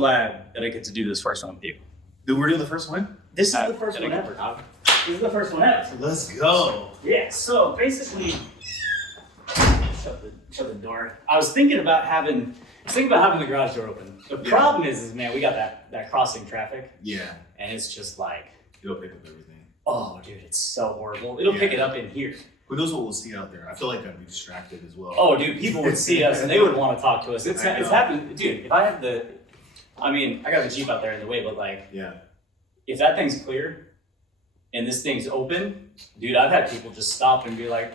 glad that I get to do this first one with you. Dude, we're doing the first one? This is the first one ever, dog. This is the first one ever. Let's go. Yeah, so basically, shut the door. I was thinking about having the garage door open. The problem is man, we got that crossing traffic. Yeah. And it's just like, it'll pick up everything. Oh, dude, it's so horrible. It'll pick it up in here. Who knows what we'll see out there? I feel like I'd be distracted as well. Oh, dude, people would see us and they would want to talk to us. It's happened, dude. If I have I got the Jeep out there in the way, but like, if that thing's clear and this thing's open, dude, I've had people just stop and be like,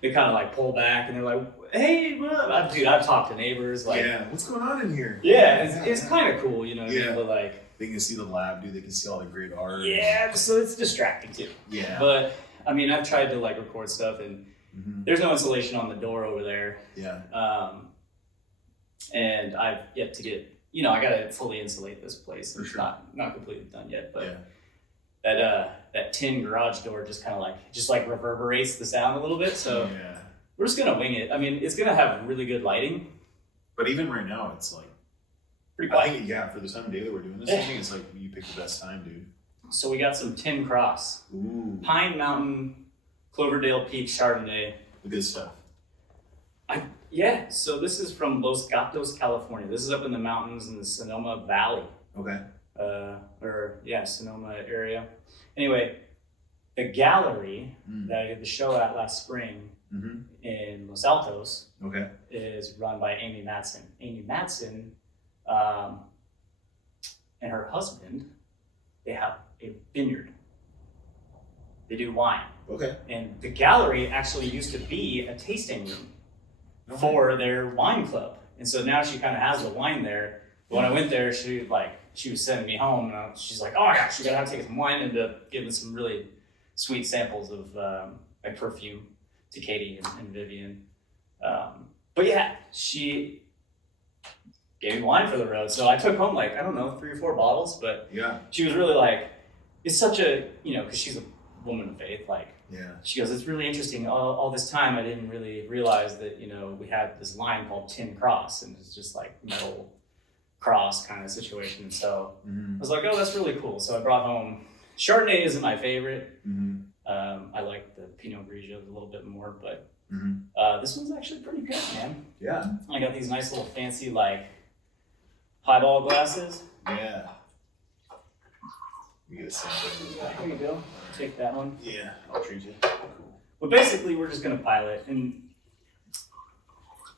they kind of like pull back and they're like, hey, what? Dude, I've talked to neighbors like, what's going on in here? Yeah, it's kind of cool, you know what I mean? But like, they can see the lab, dude. They can see all the great art. Yeah, so it's distracting too. Yeah. But I mean, I've tried to like record stuff and there's no insulation on the door over there. Yeah. And I've yet to get, I gotta fully insulate this place. It's not completely done yet, but that tin garage door just kind of like reverberates the sound a little bit. So we're just gonna wing it. I mean, it's gonna have really good lighting. But even right now, it's like pretty quiet. I think, for the time of day that we're doing this, I think it's like you picked the best time, dude. So we got some Tin Cross. Ooh. Pine Mountain, Cloverdale Peak Chardonnay. The good stuff. So this is from Los Gatos, California. This is up in the mountains in the Sonoma Valley. Okay. Sonoma area. Anyway, the gallery that I did the show at last spring in Los Altos is run by Amy Madsen. Amy Madsen and her husband, they have a vineyard. They do wine. Okay. And the gallery actually used to be a tasting room for their wine club. And so now she kind of has the wine there. But when I went there, she was sending me home and she's like, oh my gosh, you gotta take some wine, and giving some really sweet samples of like perfume to Katie and Vivian. But yeah, she gave me wine for the road. So I took home 3 or 4 bottles, but she was really like, it's such a, because she's a woman of faith, she goes, it's really interesting. All this time I didn't really realize that, we had this line called Tin Cross, and it's just like metal cross kind of situation. So I was like, oh, that's really cool. So I brought home, Chardonnay isn't my favorite. I like the Pinot Grigio a little bit more, but this one's actually pretty good, man. Yeah. I got these nice little fancy highball glasses. Yeah. You get a sample. There you go. Take that one. Yeah, I'll treat you. Cool. But basically, we're just gonna pilot, and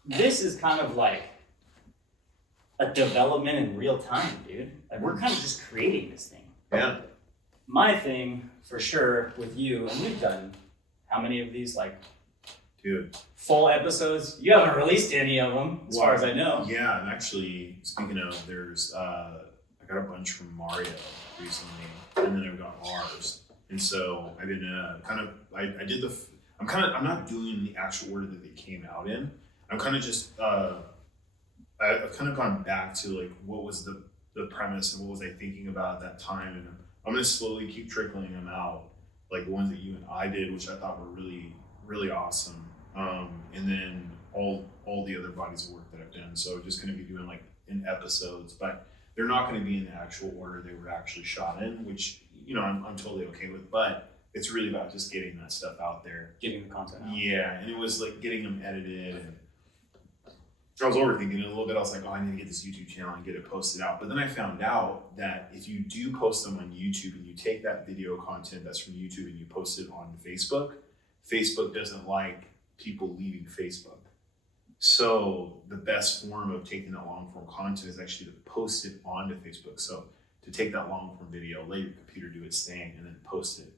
this is kind of like a development in real time, dude. Like, we're kind of just creating this thing. Yeah. My thing, for sure, with you, and we've done how many of these, dude, full episodes? You haven't released any of them, as far as I know. Yeah, and actually, speaking of, there's, I got a bunch from Mario recently, and then I've got ours. And so I've been I'm not doing the actual order that they came out in. I'm kind of just, I've kind of gone back to what was the premise and what was I thinking about at that time. And I'm going to slowly keep trickling them out, like the ones that you and I did, which I thought were really, really awesome. And then all the other bodies of work that I've done. So just going to be doing in episodes, but they're not going to be in the actual order they were actually shot in, which, I'm totally okay with, but it's really about just getting that stuff out there. Getting the content out. Yeah, and it was getting them edited, and I was overthinking it a little bit. I was like, oh, I need to get this YouTube channel and get it posted out. But then I found out that if you do post them on YouTube and you take that video content that's from YouTube and you post it on Facebook, Facebook doesn't like people leaving Facebook. So the best form of taking that long form content is actually to post it onto Facebook. So to take that long form video, let your computer do its thing, and then post it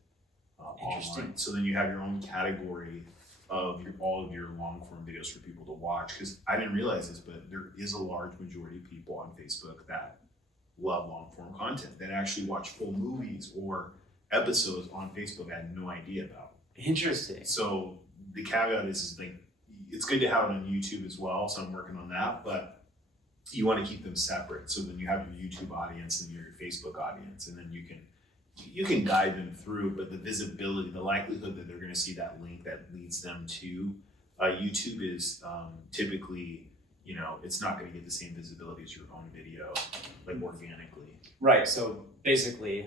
online. So then you have your own category of all of your long form videos for people to watch. Because I didn't realize this, but there is a large majority of people on Facebook that love long form content, that actually watch full movies or episodes on Facebook I had no idea about. Interesting. So the caveat is it's good to have it on YouTube as well. So I'm working on that, but you want to keep them separate. So then you have your YouTube audience and your Facebook audience, and then you can guide them through, but the visibility, the likelihood that they're going to see that link that leads them to YouTube is typically, it's not going to get the same visibility as your own video. like organically. Right. So basically,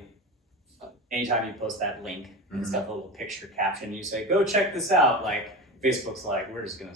anytime you post that link and it's got the little picture caption, you say, "Go check this out." Like Facebook's like, we're just gonna.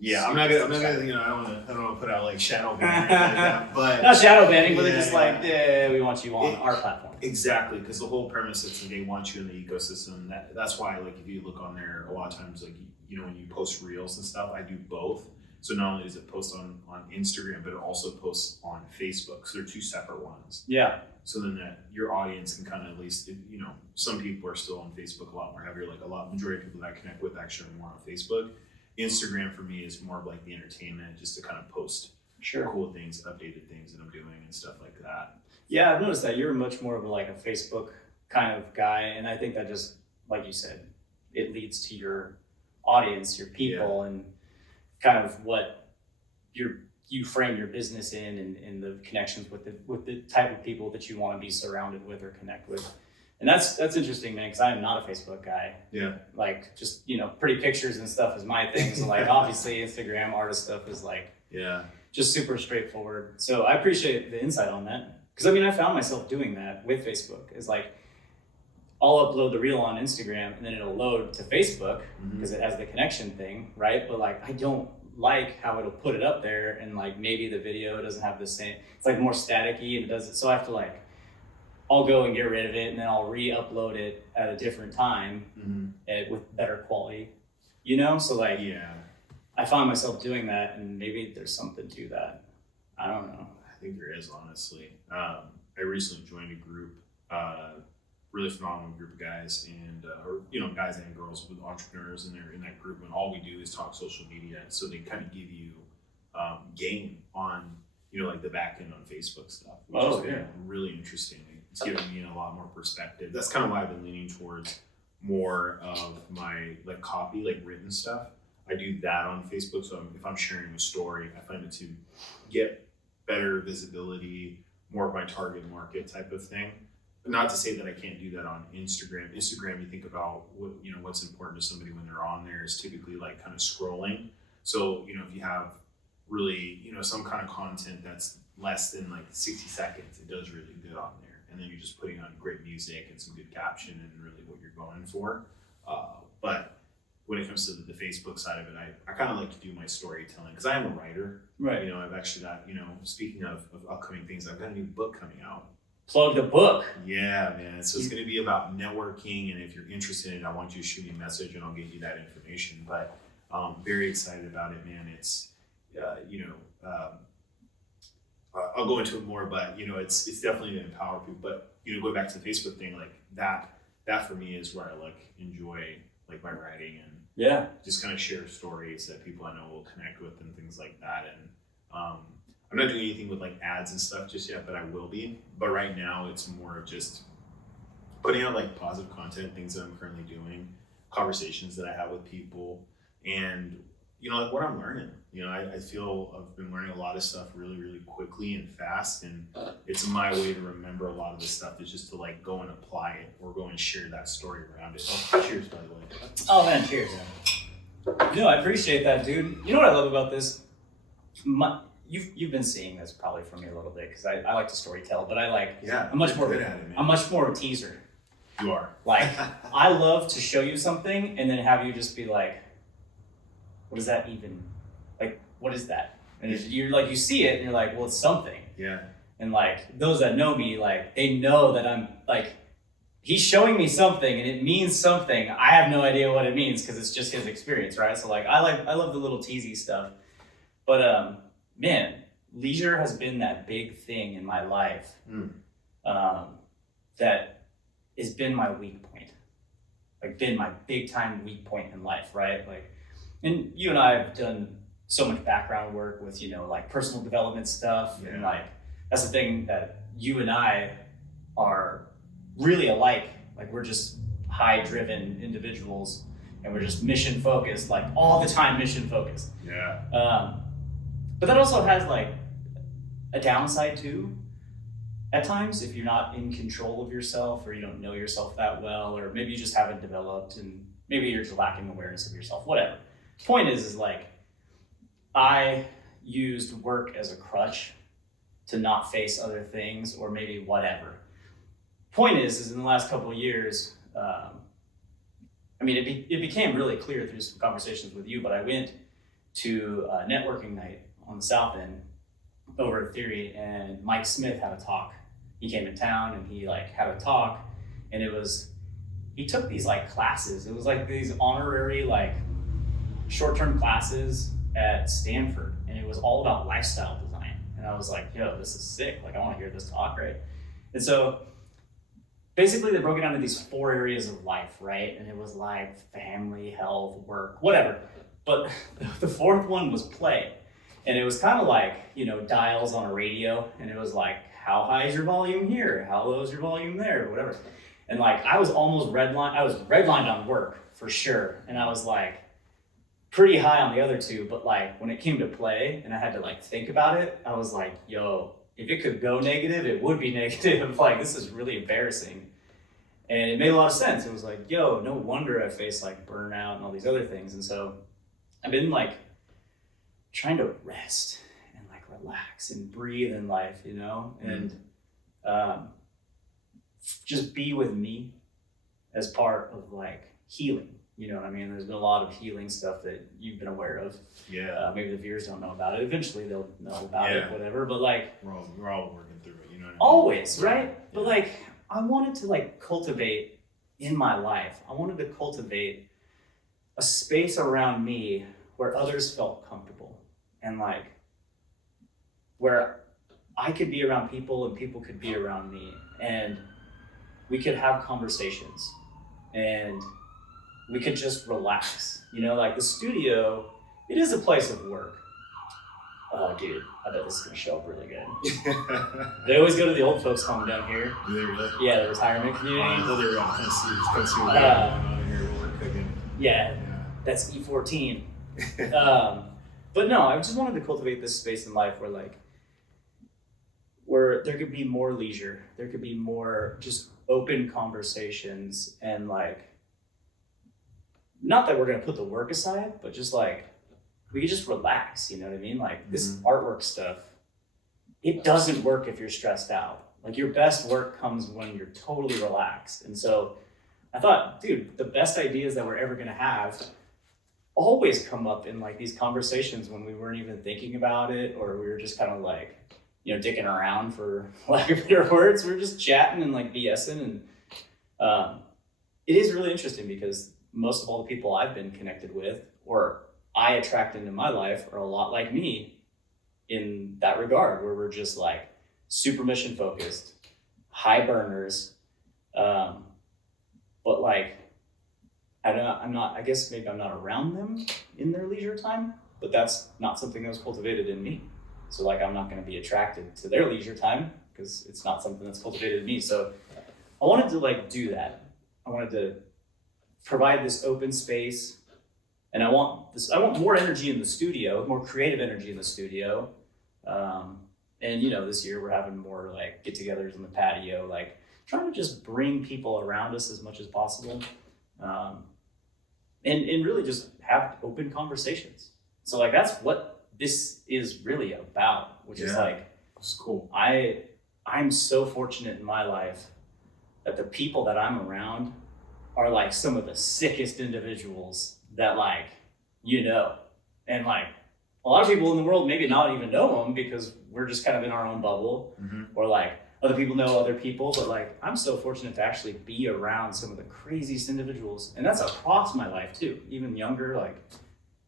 Yeah, I'm not gonna, you know, I don't want to put out like shadow banning or anything like that, but not shadow banning, but they're just Yeah. like, we want you on our platform. exactly, because the whole premise is that they want you in the ecosystem. That's why, like, if you look on there, a lot of times, like, you know, when you post reels and stuff, I do both. So not only does it post on Instagram, but it also posts on Facebook. So they're two separate ones. Yeah. So then that your audience can kind of at least, you know, some people are still on Facebook a lot more heavier. Like majority of people that I connect with actually are more on Facebook. Instagram for me is more of like the entertainment, just to kind of post cool things, updated things that I'm doing and stuff like that. Yeah, I've noticed that you're much more of like a Facebook kind of guy, and I think that just, like you said, it leads to your audience, your people, and kind of what you frame your business in, and the connections with the type of people that you want to be surrounded with or connect with. And that's interesting, man, because I am not a Facebook guy. Yeah. Like, just, you know, pretty pictures and stuff is my thing. So like, obviously Instagram artist stuff is like, just super straightforward. So I appreciate the insight on that. Because I mean, I found myself doing that with Facebook. It's like, I'll upload the reel on Instagram and then it'll load to Facebook because it has the connection thing, right? But like, I don't like how it'll put it up there, and like maybe the video doesn't have the same, it's like more staticky and it doesn't, so I have to like, I'll go and get rid of it and then I'll re-upload it at a different time with better quality, you know? So like, I find myself doing that, and maybe there's something to that. I don't know. I think there is, honestly. I recently joined a group, really phenomenal group of guys, and or you know, guys and girls with entrepreneurs, and they're in that group, and all we do is talk social media. So they kind of give you game on, you know, like the back end on Facebook stuff, which is been really interesting. It's given me a lot more perspective. That's kind of why I've been leaning towards more of my like copy, like written stuff. I do that on Facebook. So if I'm sharing a story, I find it to get better visibility, more of my target market type of thing. Not to say that I can't do that on Instagram. Instagram, you think about what, you know, what's important to somebody when they're on there is typically like kind of scrolling. So, you know, if you have really, you know, some kind of content that's less than like 60 seconds, it does really good on there. And then you're just putting on great music and some good caption and really what you're going for. But when it comes to the Facebook side of it, I kind of like to do my storytelling because I am a writer. Right. You know, I've actually got, you know, speaking of upcoming things, I've got a new book coming out. Plug the book. Yeah, man. So it's going to be about networking, and if you're interested in it, I want you to shoot me a message and I'll get you that information. But very excited about it, man. It's, you know, I'll go into it more, but you know, it's definitely to empower people. But you know, going back to the Facebook thing, like that for me is where I like enjoy like my writing and just kind of share stories that people I know will connect with and things like that. And I'm not doing anything with like ads and stuff just yet, but I will be. But right now it's more of just putting out like positive content, things that I'm currently doing, conversations that I have with people, and you know, like what I'm learning. You know, I feel I've been learning a lot of stuff really, really quickly and fast, and it's my way to remember a lot of this stuff is just to like go and apply it or go and share that story around it. Oh, cheers, by the way. Oh man, cheers. No, I appreciate that, dude. You know what I love about this? You've been seeing this probably from me a little bit because I like to storytell, but I like I'm much more a teaser. You are. Like I love to show you something and then have you just be like, what does that even, like, what is that? And you're like, you see it and you're like, well, it's something. Yeah. And like those that know me, like they know that I'm like, he's showing me something and it means something. I have no idea what it means because it's just his experience, right? So like I love the little teasy stuff. But man, leisure has been that big thing in my life that has been my weak point. Like been my big time weak point in life, right? Like, and you and I have done so much background work with, you know, like personal development stuff. Yeah. And like, that's the thing that you and I are really alike. Like we're just high driven individuals and we're just mission focused, like all the time mission focused. Yeah. But that also has like a downside too. At times, if you're not in control of yourself or you don't know yourself that well, or maybe you just haven't developed and maybe you're just lacking awareness of yourself, whatever. Point is like, I used work as a crutch to not face other things or maybe whatever. Point is in the last couple of years, it became really clear through some conversations with you, but I went to a networking night on the South End over at Theory, and Mike Smith had a talk. He came in town and he like had a talk, and he took these like classes. It was like these honorary like short-term classes at Stanford, and it was all about lifestyle design. And I was like, yo, this is sick. Like, I want to hear this talk, right? And so basically they broke it down into these 4 areas of life, right? And it was like family, health, work, whatever. But the 4th one was play. And it was kind of like, dials on a radio. And it was like, how high is your volume here? How low is your volume there? Whatever. And like, I was redlined on work for sure. And I was like pretty high on the other 2. But like when it came to play and I had to like think about it, I was like, yo, if it could go negative, it would be negative. Like, this is really embarrassing. And it made a lot of sense. It was like, yo, no wonder I face like burnout and all these other things. And so I've been like trying to rest and like relax and breathe in life, and just be with me as part of like healing. You know what I mean? There's been a lot of healing stuff that you've been aware of. Yeah. Maybe the viewers don't know about it. Eventually they'll know about it, whatever. But like, we're all working through it, you know what I mean? Always, right? Yeah. But like, I wanted to like cultivate in my life. I wanted to cultivate a space around me where others felt comfortable, and like where I could be around people and people could be around me, and we could have conversations and we could just relax. Like the studio, it is a place of work. Oh, dude, I bet this is gonna show up really good. They always go to the old folks home down here. Do they really? Yeah, the retirement community. I thought they were all come see what going on here while we're cooking. Yeah, that's E14. But no, I just wanted to cultivate this space in life where there could be more leisure, there could be more just open conversations, and like, not that we're gonna put the work aside, but just like, we could just relax, you know what I mean? Like this artwork stuff, it doesn't work if you're stressed out. Like your best work comes when you're totally relaxed. And so I thought, dude, the best ideas that we're ever gonna have always come up in like these conversations when we weren't even thinking about it, or we were just kind of like, dicking around, for lack of better words. We were just chatting and like BSing. And it is really interesting because most of all the people I've been connected with, or I attract into my life, are a lot like me in that regard, where we're just like super mission focused, high burners. But like, I guess maybe I'm not around them in their leisure time, but that's not something that was cultivated in me. So like, I'm not going to be attracted to their leisure time because it's not something that's cultivated in me. So I wanted to like do that. I wanted to provide this open space, and I want more energy in the studio, more creative energy in the studio. And this year we're having more like get-togethers in the patio, like trying to just bring people around us as much as possible. And really just have open conversations. So like, that's what this is really about, which is like, it's cool. I'm so fortunate in my life that the people that I'm around are like some of the sickest individuals that like, and like a lot of people in the world maybe not even know them because we're just kind of in our own bubble, or like other people know other people, but like, I'm so fortunate to actually be around some of the craziest individuals. And that's across my life too, even younger, like,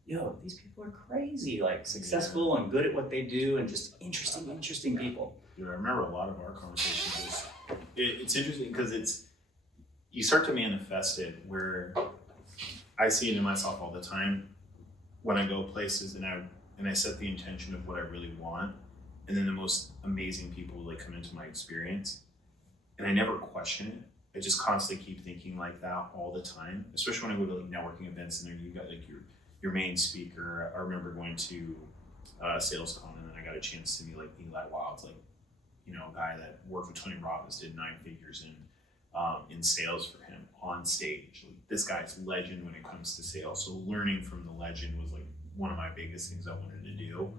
yo, these people are crazy, like successful and good at what they do, and just interesting people. Dude, I remember a lot of our conversations. It's interesting because you start to manifest it, where I see it in myself all the time when I go places and I set the intention of what I really want, and then the most amazing people like come into my experience, and I never question it. I just constantly keep thinking like that all the time, especially when I go to like networking events and then you got like your main speaker. I remember going to SalesCon, and then I got a chance to meet like Eli Wild's, like, a guy that worked with Tony Robbins, did 9 figures in sales for him on stage. Like, this guy's legend when it comes to sales. So learning from the legend was like one of my biggest things I wanted to do.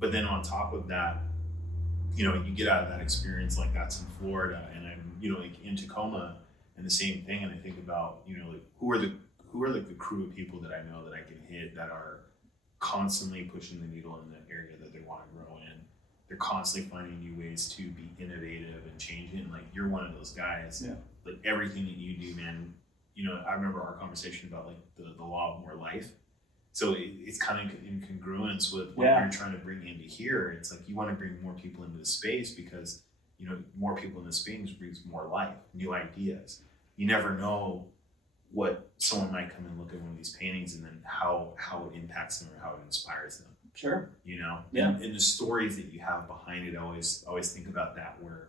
But then on top of that, you get out of that experience, like that's in Florida, and I'm, like in Tacoma, and the same thing. And I think about, like who are like the crew of people that I know that I can hit that are constantly pushing the needle in the area that they want to grow in. They're constantly finding new ways to be innovative and change it. And like you're one of those guys. Yeah. Like everything that you do, man. I remember our conversation about like the law of more life. So it's kind of in congruence with what you're trying to bring into here. It's like you want to bring more people into the space because more people in the space brings more life, new ideas. You never know what someone might come and look at one of these paintings and then how it impacts them or how it inspires them. Sure. Yeah. And the stories that you have behind it, I always think about that, where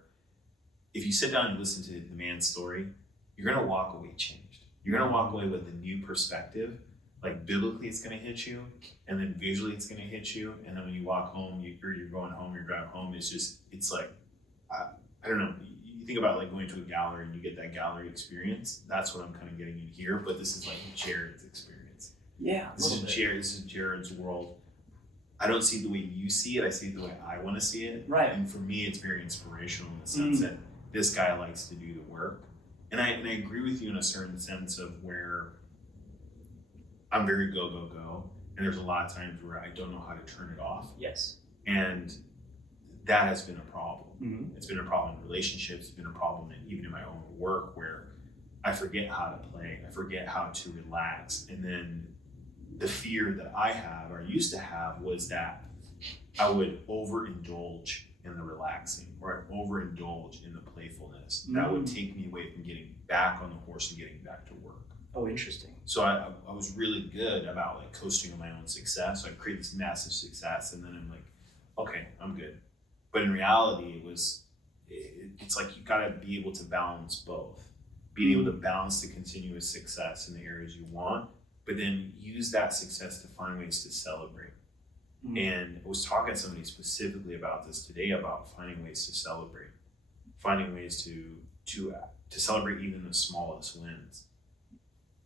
if you sit down and listen to the man's story, you're gonna walk away changed. You're gonna walk away with a new perspective. Like biblically, it's gonna hit you, and then visually, it's gonna hit you, and then when you walk home, you're going home, you're driving home. It's like I don't know. You think about like going to a gallery and you get that gallery experience. That's what I'm kind of getting in here. But this is like Jared's experience. Yeah, This is Jared's world. I don't see it the way you see it. I see it the way I want to see it. Right. And for me, it's very inspirational in the sense that this guy likes to do the work. And I agree with you in a certain sense of where I'm very go, go, go. And there's a lot of times where I don't know how to turn it off. Yes. And that has been a problem. Mm-hmm. It's been a problem in relationships. It's been a problem even in my own work where I forget how to play. I forget how to relax. And then the fear that I have or used to have was that I would overindulge in the relaxing or I'd overindulge in the playfulness. That would take me away from getting back on the horse and getting back to work. Oh, interesting. So I was really good about like coasting on my own success. So I create this massive success and then I'm like, okay, I'm good. But in reality, it's like you gotta be able to balance both. Being able to balance the continuous success in the areas you want, but then use that success to find ways to celebrate. And I was talking to somebody specifically about this today, about finding ways to celebrate, finding ways to celebrate even the smallest wins.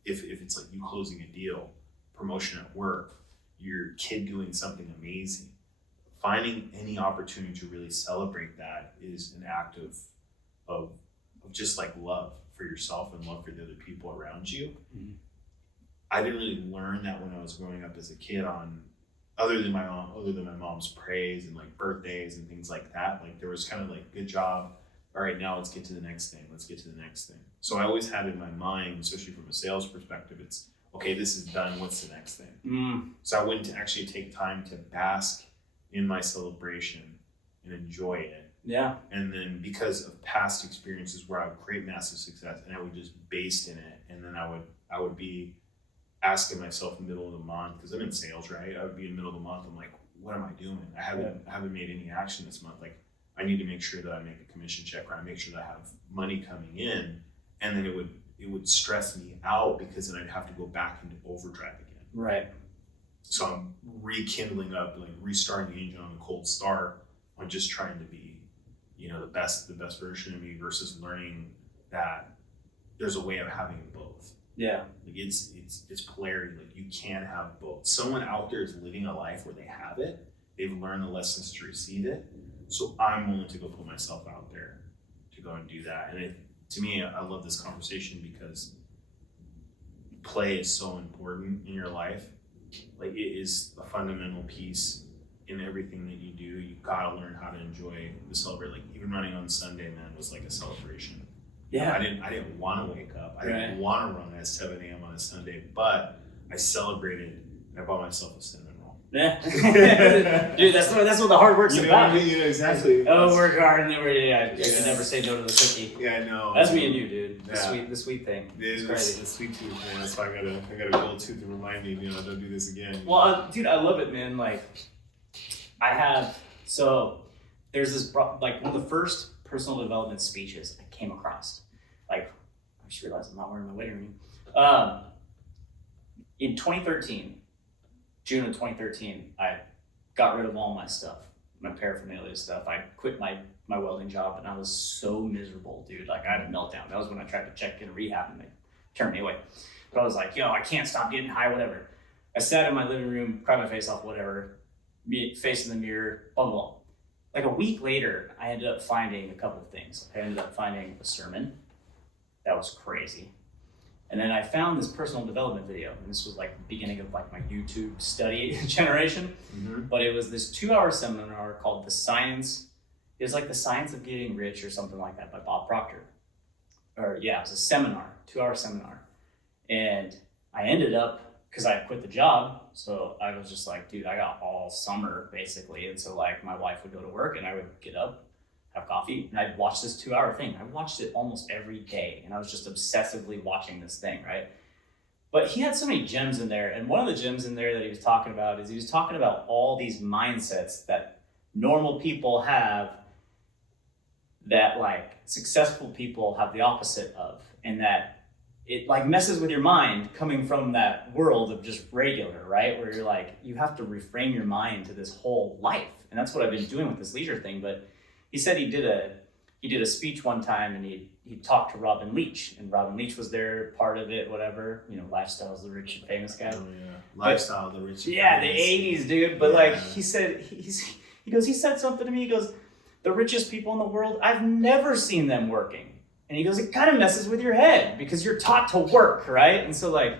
If it's like you closing a deal, promotion at work, your kid doing something amazing, finding any opportunity to really celebrate that is an act of just like love for yourself and love for the other people around you. I didn't really learn that when I was growing up as a kid other than my mom's praise and like birthdays and things like that. Like there was kind of like, good job. All right, now let's get to the next thing. Let's get to the next thing. So I always had in my mind, especially from a sales perspective, it's okay, this is done. What's the next thing? So I wouldn't actually take time to bask in my celebration and enjoy it. Yeah. And then because of past experiences where I would create massive success and I would just baste in it, and then I would be asking myself in the middle of the month, because I'm in sales, right? I would be in the middle of the month. I'm like, what am I doing? I haven't made any action this month. Like I need to make sure that I make a commission check, or I make sure that I have money coming in, and then it would stress me out because then I'd have to go back into overdrive again. Right. So I'm rekindling up, like restarting the engine on a cold start on just trying to be, the best version of me versus learning that there's a way of having both. Yeah. Like it's polarity. Like you can have both. Someone out there is living a life where they have it. They've learned the lessons to receive it. So I'm willing to go put myself out there to go and do that. And to me, I love this conversation because play is so important in your life. Like it is a fundamental piece in everything that you do. You gotta learn how to enjoy the celebrate. Like even running on Sunday, man, was like a celebration. Yeah. I didn't want to wake up. I didn't want to run at 7 a.m. on a Sunday, but I celebrated and I bought myself a cinnamon roll. Yeah. Dude, that's what the hard work's about. Exactly. Oh, work hard and I can never say no to the cookie. Yeah, I know. That's me and you, dude. Yeah. The sweet thing. It's crazy. the sweet tooth, man. That's why I got a gold tooth to remind me, don't do this again. Well, dude, I love it, man. Like, there's this, like, one of the first personal development speeches I came across. Like, I just realized I'm not wearing my wedding ring. In 2013, June of 2013, I got rid of all my stuff, my paraphernalia stuff. I quit my welding job, and I was so miserable, dude. Like, I had a meltdown. That was when I tried to check in rehab, and they turned me away. But I was like, I can't stop getting high, whatever. I sat in my living room, cried my face off, whatever, facing the mirror, blah, blah, blah. like a week later, I ended up finding a couple of things. I ended up finding a sermon that was crazy. And then I found this personal development video, and this was like the beginning of like my YouTube study generation. But it was this 2-hour seminar called it was like The Science of Getting Rich or something like that by Bob Proctor. Or yeah, it was a seminar, 2-hour seminar. And I ended up, because I quit the job, so I was just like, dude, I got all summer basically. And so like my wife would go to work and I would get up, have coffee, and I'd watch this 2-hour thing. I watched it almost every day, and I was just obsessively watching this thing, right? But he had so many gems in there, and one of the gems in there that he was talking about is he was talking about all these mindsets that normal people have that like successful people have the opposite of, and that it like messes with your mind coming from that world of just regular, right? Where you're like, you have to reframe your mind to this whole life. And that's what I've been doing with this leisure thing. But he said he did a speech one time, and he talked to Robin Leach, and Robin Leach was there, part of it, whatever, Lifestyle's the rich and famous guy. Oh yeah, Lifestyle, the rich and Yeah, famous. the 80s, dude. But like he said, he said something to me. He goes, the richest people in the world, I've never seen them working. And he goes, it kind of messes with your head because you're taught to work, right? And so like,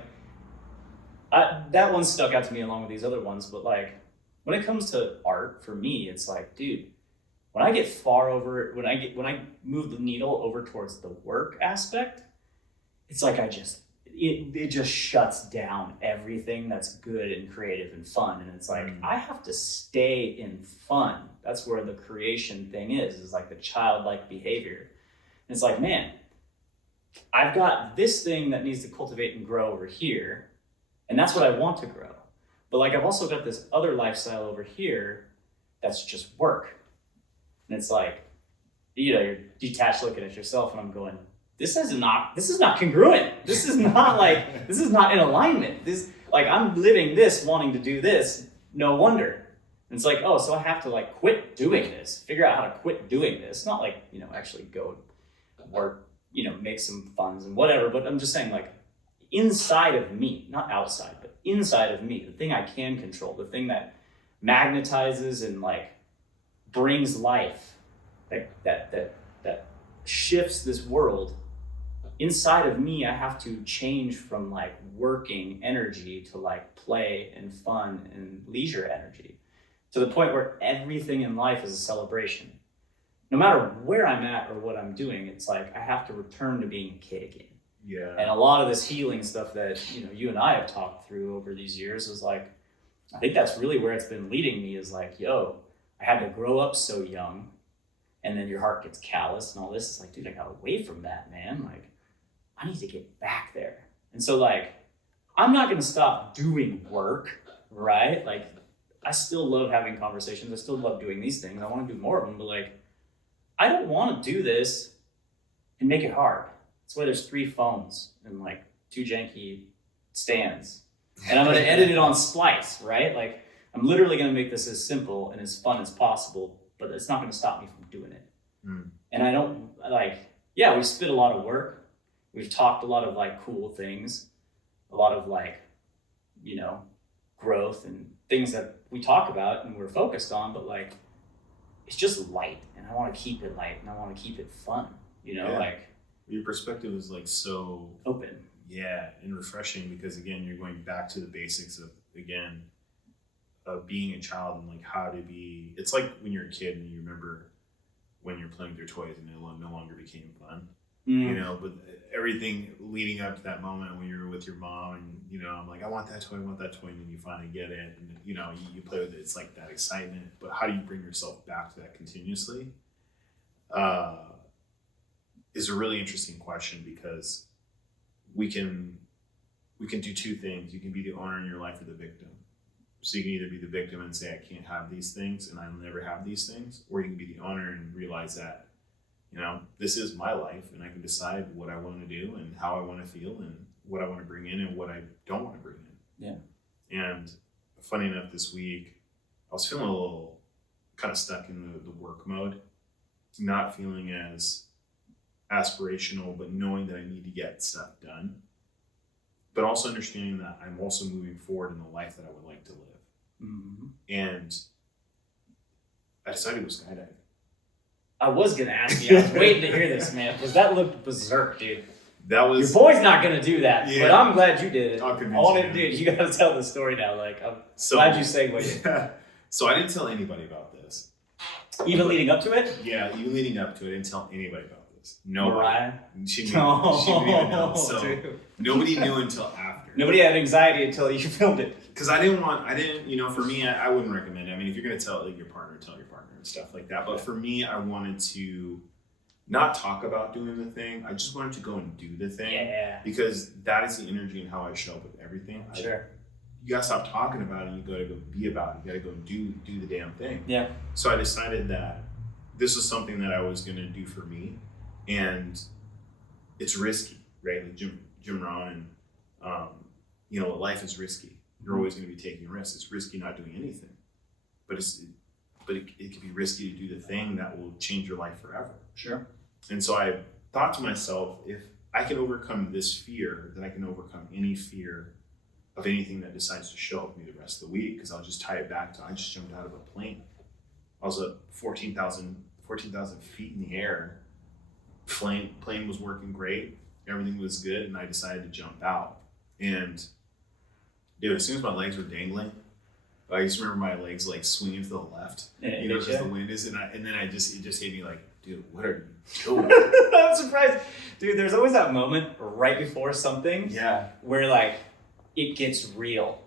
that one stuck out to me along with these other ones. But like, when it comes to art, for me, it's like, dude, when I get far over, when I move the needle over towards the work aspect, it's like it just shuts down everything that's good and creative and fun. And it's like, I have to stay in fun. That's where the creation thing is like the childlike behavior. And it's like, man, I've got this thing that needs to cultivate and grow over here, and that's what I want to grow. But like, I've also got this other lifestyle over here that's just work. And it's like, you're detached looking at yourself, and I'm going, this is not congruent. This is not like, this is not in alignment. This, like, I'm living this, wanting to do this, no wonder. And it's like, oh, so I have to like quit doing this, figure out how to quit doing this. Not like, actually go work, make some funds and whatever. But I'm just saying, like, inside of me, not outside, but inside of me, the thing I can control, the thing that magnetizes and like brings life, that shifts this world. Inside of me, I have to change from like working energy to like play and fun and leisure energy, to the point where everything in life is a celebration. No matter where I'm at or what I'm doing, it's like I have to return to being a kid again. Yeah. And a lot of this healing stuff that you and I have talked through over these years is like, I think that's really where it's been leading me, is like, I had to grow up so young, and then your heart gets callous and all this. It's like, dude, I got away from that, man. Like, I need to get back there. And so like, I'm not gonna stop doing work, right? Like, I still love having conversations. I still love doing these things. I want to do more of them, but like, I don't want to do this and make it hard. That's why there's 3 phones and like 2 janky stands. And I'm going to edit it on Splice, right? Like, I'm literally going to make this as simple and as fun as possible, but it's not going to stop me from doing it. And I don't we've spit a lot of work. We've talked a lot of like cool things, a lot of like, growth and things that we talk about and we're focused on, but like, it's just light, and I want to keep it light, and I want to keep it fun, like, your perspective is like so open. Yeah, and refreshing, because again, you're going back to the basics of being a child and like how to be. It's like when you're a kid and you remember when you're playing with your toys and it no longer became fun, but everything leading up to that moment when you're with your mom and I'm like, I want that toy, and then you finally get it, and you play with it. It's like that excitement, but how do you bring yourself back to that continuously? Is a really interesting question, because we can do 2 things. You can be the owner in your life or the victim. So you can either be the victim and say, I can't have these things and I'll never have these things, or you can be the owner and realize that, this is my life, and I can decide what I want to do and how I want to feel and what I want to bring in and what I don't want to bring in. Yeah. And funny enough, this week, I was feeling a little kind of stuck in the work mode, not feeling as aspirational, but knowing that I need to get stuff done, but also understanding that I'm also moving forward in the life that I would like to live. And I decided to go skydiving. I was gonna ask you. I was waiting to hear this, man, because that looked berserk, dude. That was Your boy's not gonna do that, Yeah. but I'm glad you did it. I'll I convince want you. him, dude. You gotta tell the story now. Like, I'm so glad you segued. Yeah. So I didn't tell anybody about this. Even leading up to it. Yeah, even leading up to it, I didn't tell anybody about this. Nobody. Mariah. She didn't even know. So Dude. nobody knew until after. Nobody had anxiety until you filmed it. Because for me, I wouldn't recommend it. I mean, if you're going to tell like your partner, tell your partner and stuff like that. But for me, I wanted to not talk about doing the thing. I just wanted to go and do the thing. Yeah. Because that is the energy and how I show up with everything. Sure. You got to stop talking about it. You got to go be about it. You got to go do the damn thing. Yeah. So I decided that this was something that I was going to do for me. And it's risky, right? Like Jim Rohn, life is risky. You're always going to be taking risks. It's risky not doing anything, but it can be risky to do the thing that will change your life forever. Sure. And so I thought to myself, if I can overcome this fear, then I can overcome any fear of anything that decides to show up with me the rest of the week. Because I'll just tie it back to I just jumped out of a plane. I was at 14,000 feet in the air. Plane was working great. Everything was good, and I decided to jump out. And dude, as soon as my legs were dangling, I just remember my legs like swinging to the left. Because the wind is, and then it just hit me like, dude, what are you doing? I'm surprised, dude. There's always that moment right before something, Yeah, where like it gets real,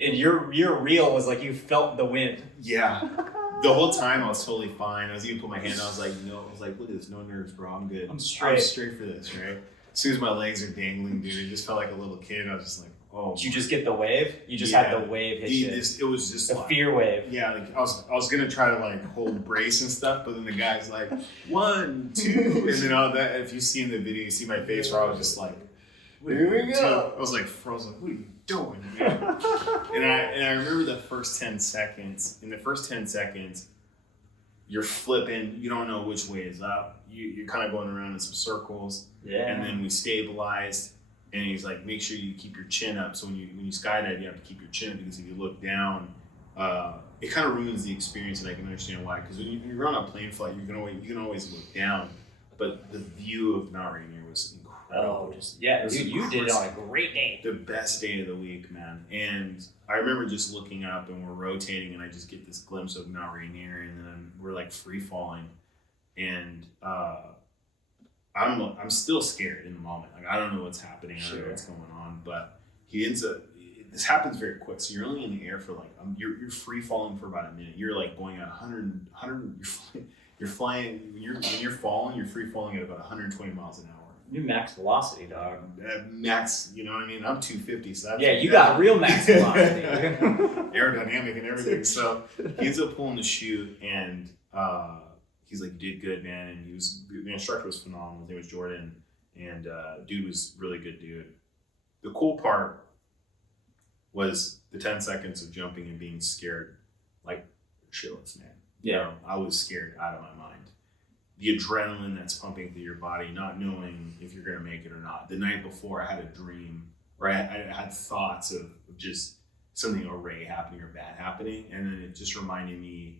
and your real was like you felt the wind. yeah. The whole time I was totally fine. I was even put my hand. I was like, look at this, no nerves, bro. I'm good. I'm straight for this, right? As soon as my legs are dangling, dude, it just felt like a little kid. I was just like, oh. Did you just get the wave? You just had the wave hit you. It was just The fear wave. Yeah, like I was gonna try to like hold brace and stuff, but then the guy's like 1, 2, and then all that. If you see in the video, you see my face where I was just like, Here we go. I was like frozen. What are you doing, man? and I remember the first 10 seconds. In the first 10 seconds, you're flipping. You don't know which way is up. You're kind of going around in some circles. Yeah. And then we stabilized. And he's like, make sure you keep your chin up. So when you skydive, you have to keep your chin up, because if you look down, it kind of ruins the experience, and I can understand why. Because when you're on a plane flight, you can always look down, but the view of Mount Rainier was incredible. Dude, you did it on a great day. The best day of the week, man. And I remember just looking up, and we're rotating, and I just get this glimpse of Mount Rainier, and then we're like free falling, and I'm still scared in the moment. Like, I don't know what's happening. I don't know what's going on. But this happens very quick. So you're only in the air for like, you're free falling for about a minute. You're like going at 100, you're flying, when you're falling, you're free falling at about 120 miles an hour. You're max velocity, dog. Max, you know what I mean? I'm 250, so that's You got real max velocity. aerodynamic and everything. So he ends up pulling the chute, and he's like, you did good, man. And the instructor was phenomenal. His name was Jordan, and dude was really good dude. The cool part was the 10 seconds of jumping and being scared like shitless, man. Yeah. You know, I was scared out of my mind. The adrenaline that's pumping through your body, not knowing if you're going to make it or not. The night before, I had a dream, or I had thoughts of just something array happening or bad happening. And then it just reminded me,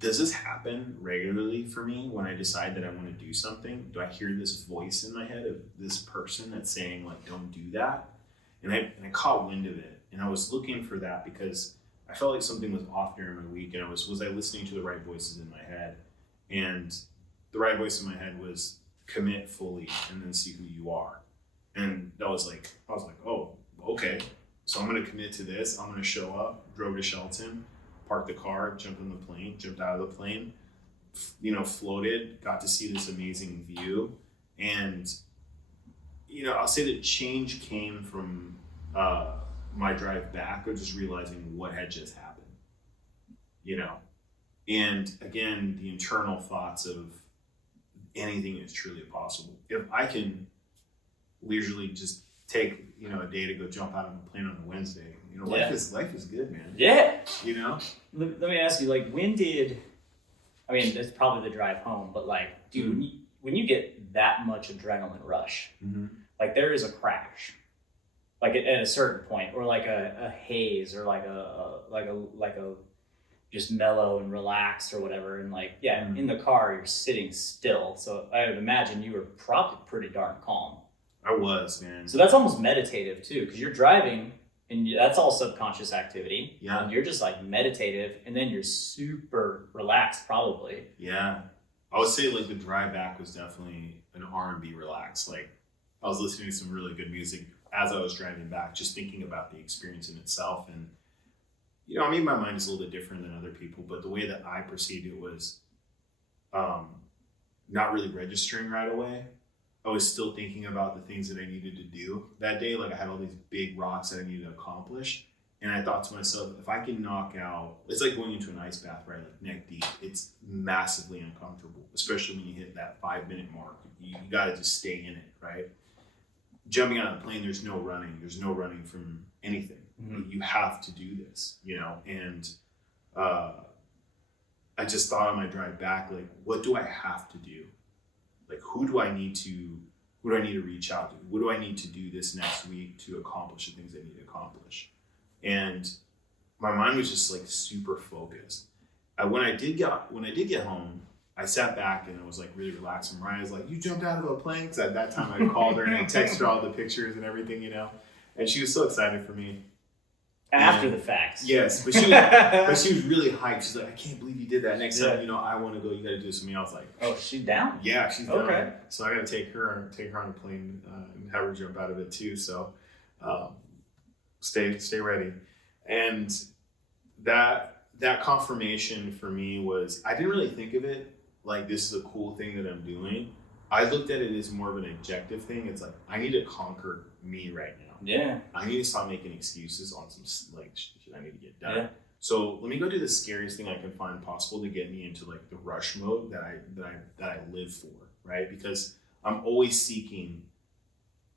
does this happen regularly for me when I decide that I want to do something? Do I hear this voice in my head of this person that's saying, like, don't do that? And I caught wind of it. And I was looking for that because I felt like something was off during my week. And was I listening to the right voices in my head? And the right voice in my head was commit fully and then see who you are. And I was like, oh, okay. So I'm going to commit to this. I'm going to show up. Drove to Shelton, parked the car, jumped on the plane, jumped out of the plane, floated, got to see this amazing view. And, I'll say that change came from my drive back, of just realizing what had just happened, And again, the internal thoughts of anything is truly possible. If I can leisurely just take, a day to go jump out of a plane on a Wednesday, life is good, man. Yeah. Let me ask you, like, it's probably the drive home, but like, dude, when you get that much adrenaline rush, like there is a crash, like at a certain point, or like a haze, or like a just mellow and relaxed or whatever. And like, yeah, in the car, you're sitting still. So I would imagine you were probably pretty darn calm. I was, man. So that's almost meditative too, because you're driving and that's all subconscious activity. Yeah. And you're just like meditative, and then you're super relaxed probably. Yeah. I would say like the drive back was definitely an R&B relax. Like I was listening to some really good music as I was driving back, just thinking about the experience in itself. And, you know, I mean, my mind is a little bit different than other people, but the way that I perceived it was not really registering right away. I was still thinking about the things that I needed to do that day. Like I had all these big rocks that I needed to accomplish. And I thought to myself, if I can knock out, it's like going into an ice bath, right? Like neck deep. It's massively uncomfortable, especially when you hit that 5-minute mark. You got to just stay in it, right? Jumping out of the plane, there's no running. There's no running from anything. Mm-hmm. You have to do this, you know? And I just thought on my drive back, like, what do I have to do? Like, who do I need to reach out to? What do I need to do this next week to accomplish the things I need to accomplish? And my mind was just like super focused. When I did get home, I sat back and I was like really relaxed. And Mariah was like, "You jumped out of a plane?" Because at that time I called her and I texted her all the pictures and everything, you know. And she was so excited for me. After the fact. Yes, but she was really hyped. She's like, "I can't believe you did that. Next time, you know, I want to go. You got to do this with me." I was like, "Oh, she's down." Yeah, she's down. Okay. So I got to take her on a plane and have her jump out of it too. So stay ready. And that confirmation for me was, I didn't really think of it like this is a cool thing that I'm doing. I looked at it as more of an objective thing. It's like, I need to conquer me right now. Yeah. I need to stop making excuses on some like shit I need to get done. Yeah. So let me go do the scariest thing I can find possible to get me into like the rush mode that I live for, right? Because I'm always seeking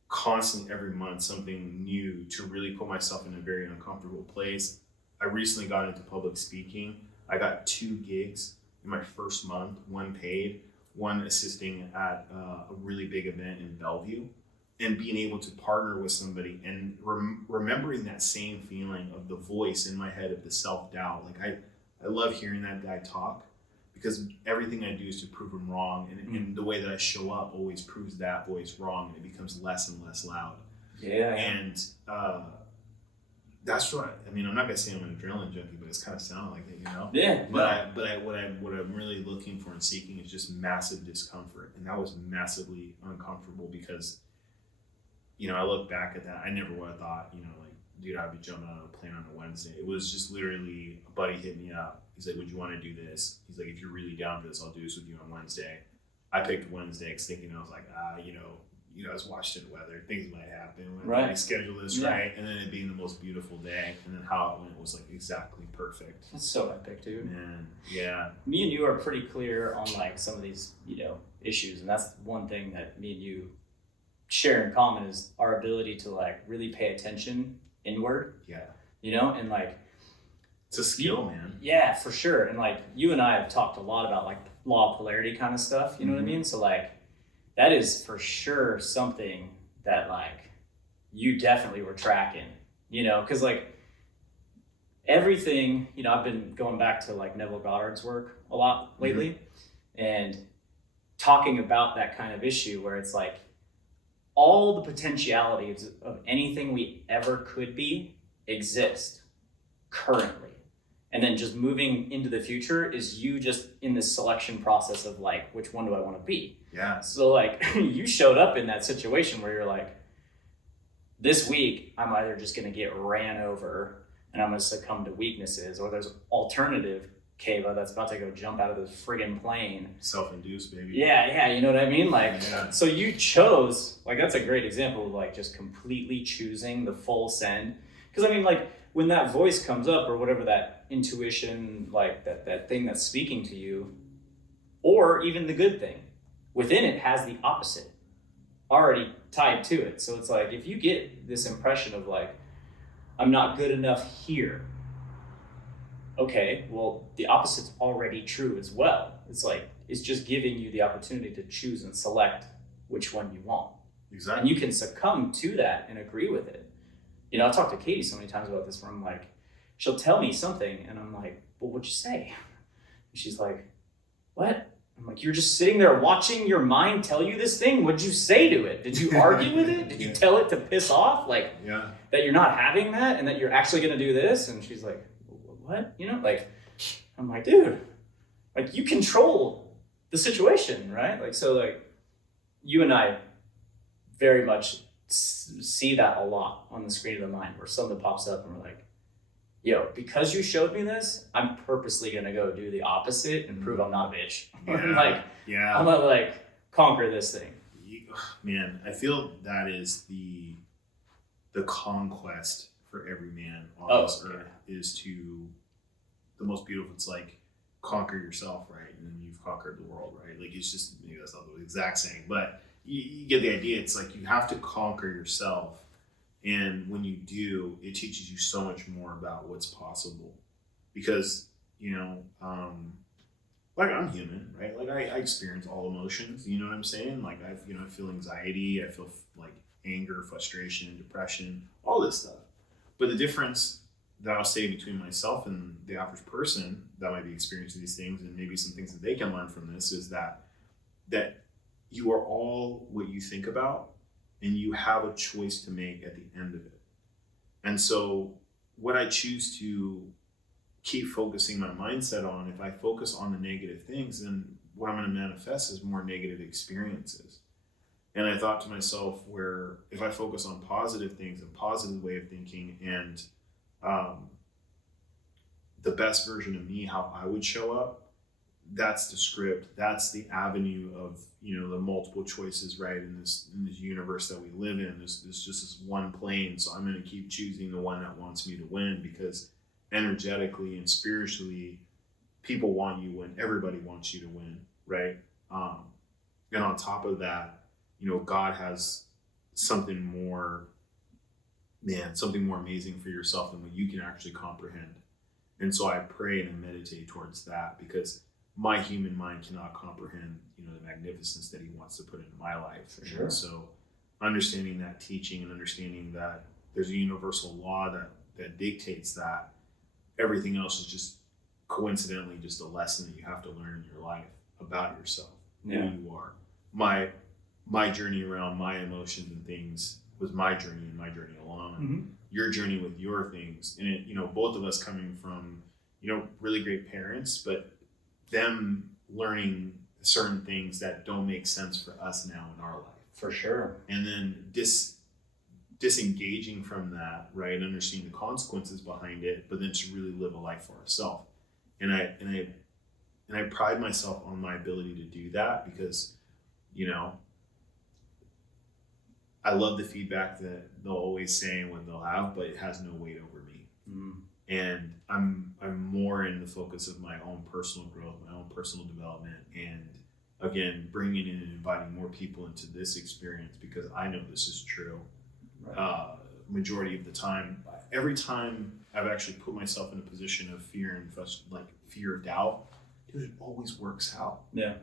constantly every month something new to really put myself in a very uncomfortable place. I recently got into public speaking. I got 2 gigs in my first month, one paid, one assisting at a really big event in Bellevue, and being able to partner with somebody and remembering that same feeling of the voice in my head of the self-doubt. Like I love hearing that guy talk, because everything I do is to prove him wrong, and the way that I show up always proves that voice wrong, and it becomes less and less loud. Yeah. And that's what I mean. I'm not gonna say I'm an adrenaline junkie, but it's kind of sounding like it, you know. Yeah. But what I'm really looking for and seeking is just massive discomfort, and that was massively uncomfortable because, you know, I look back at that. I never would have thought, you know, like, dude, I'd be jumping on a plane on a Wednesday. It was just literally a buddy hit me up. He's like, "Would you want to do this?" He's like, "If you're really down for this, I'll do this with you on Wednesday." I picked Wednesday because thinking, I was like, you know, it's Washington weather. Things might happen. Right. I schedule this right, and then it being the most beautiful day, and then how it went was like exactly perfect. That's so epic, dude. Man, yeah. Me and you are pretty clear on like some of these, you know, issues, and that's one thing that me and you share in common is our ability to like really pay attention inward. Yeah. You know, and like it's a skill, man. Yeah, for sure. And like you and I have talked a lot about like law of polarity kind of stuff. You know what I mean? So like that is for sure something that like you definitely were tracking. You know, because like everything, you know, I've been going back to like Neville Goddard's work a lot lately, and talking about that kind of issue where it's like all the potentialities of anything we ever could be exist currently. And then just moving into the future is you just in this selection process of like, which one do I want to be? Yeah. So like you showed up in that situation where you're like, this week I'm either just going to get ran over and I'm going to succumb to weaknesses, or there's alternative Kiva that's about to go jump out of this friggin' plane. Self-induced, baby. Yeah, you know what I mean? Like, yeah. So you chose, like, that's a great example of like just completely choosing the full send. Because I mean, like, when that voice comes up or whatever, that intuition, like that thing that's speaking to you, or even the good thing, within it has the opposite already tied to it. So it's like, if you get this impression of like, I'm not good enough here, okay, well, the opposite's already true as well. It's like, it's just giving you the opportunity to choose and select which one you want. Exactly. And you can succumb to that and agree with it. You know, I've talked to Katie so many times about this where I'm like, she'll tell me something, and I'm like, well, what'd you say? And she's like, what? I'm like, you're just sitting there watching your mind tell you this thing? What'd you say to it? Did you argue with it? Did you tell it to piss off? Like, that you're not having that and that you're actually going to do this? And she's like, what? You know, like, I'm like, dude, like, you control the situation, right? Like, so, like, you and I very much see that a lot on the screen of the mind, where something pops up and we're like, yo, because you showed me this, I'm purposely gonna go do the opposite and prove I'm not a bitch. I'm gonna like conquer this thing. Man, I feel that is the conquest for every man on this earth, is to the most beautiful. It's like conquer yourself, right? And then you've conquered the world, right? Like, it's just, maybe that's not the exact saying, but you get the idea. It's like you have to conquer yourself. And when you do, it teaches you so much more about what's possible. Because, you know, like, I'm human, right? Like, I experience all emotions, you know what I'm saying? Like, I feel anxiety, I feel like anger, frustration, depression, all this stuff. But the difference that I'll say between myself and the average person that might be experiencing these things, and maybe some things that they can learn from this, is that you are all what you think about, and you have a choice to make at the end of it. And so what I choose to keep focusing my mindset on, if I focus on the negative things, then what I'm going to manifest is more negative experiences. And I thought to myself, where if I focus on positive things, a positive way of thinking, and the best version of me, how I would show up, that's the script, that's the avenue of, you know, the multiple choices, right? In this universe that we live in, there's just this one plane. So I'm going to keep choosing the one that wants me to win, because energetically and spiritually, people want you to win. Everybody wants you to win, right? And on top of that, you know, God has something more amazing for yourself than what you can actually comprehend. And so I pray and I meditate towards that, because my human mind cannot comprehend, you know, the magnificence that he wants to put into my life. For sure. And so understanding that teaching, and understanding that there's a universal law that dictates that, everything else is just coincidentally just a lesson that you have to learn in your life about yourself, who you are. My journey around my emotions and things was my journey, and my journey alone. Mm-hmm. Your journey with your things, and it, you know, both of us coming from, you know, really great parents, but them learning certain things that don't make sense for us now in our life. For sure. And then disengaging from that, right? Understanding the consequences behind it, but then to really live a life for ourselves. And I pride myself on my ability to do that, because, you know, I love the feedback that they'll always say and what they'll have, but it has no weight over me. Mm. And I'm more in the focus of my own personal growth, my own personal development, and again, bringing in and inviting more people into this experience, because I know this is true. Right. Majority of the time, every time I've actually put myself in a position of fear and fear of doubt, dude, it always works out. Yeah.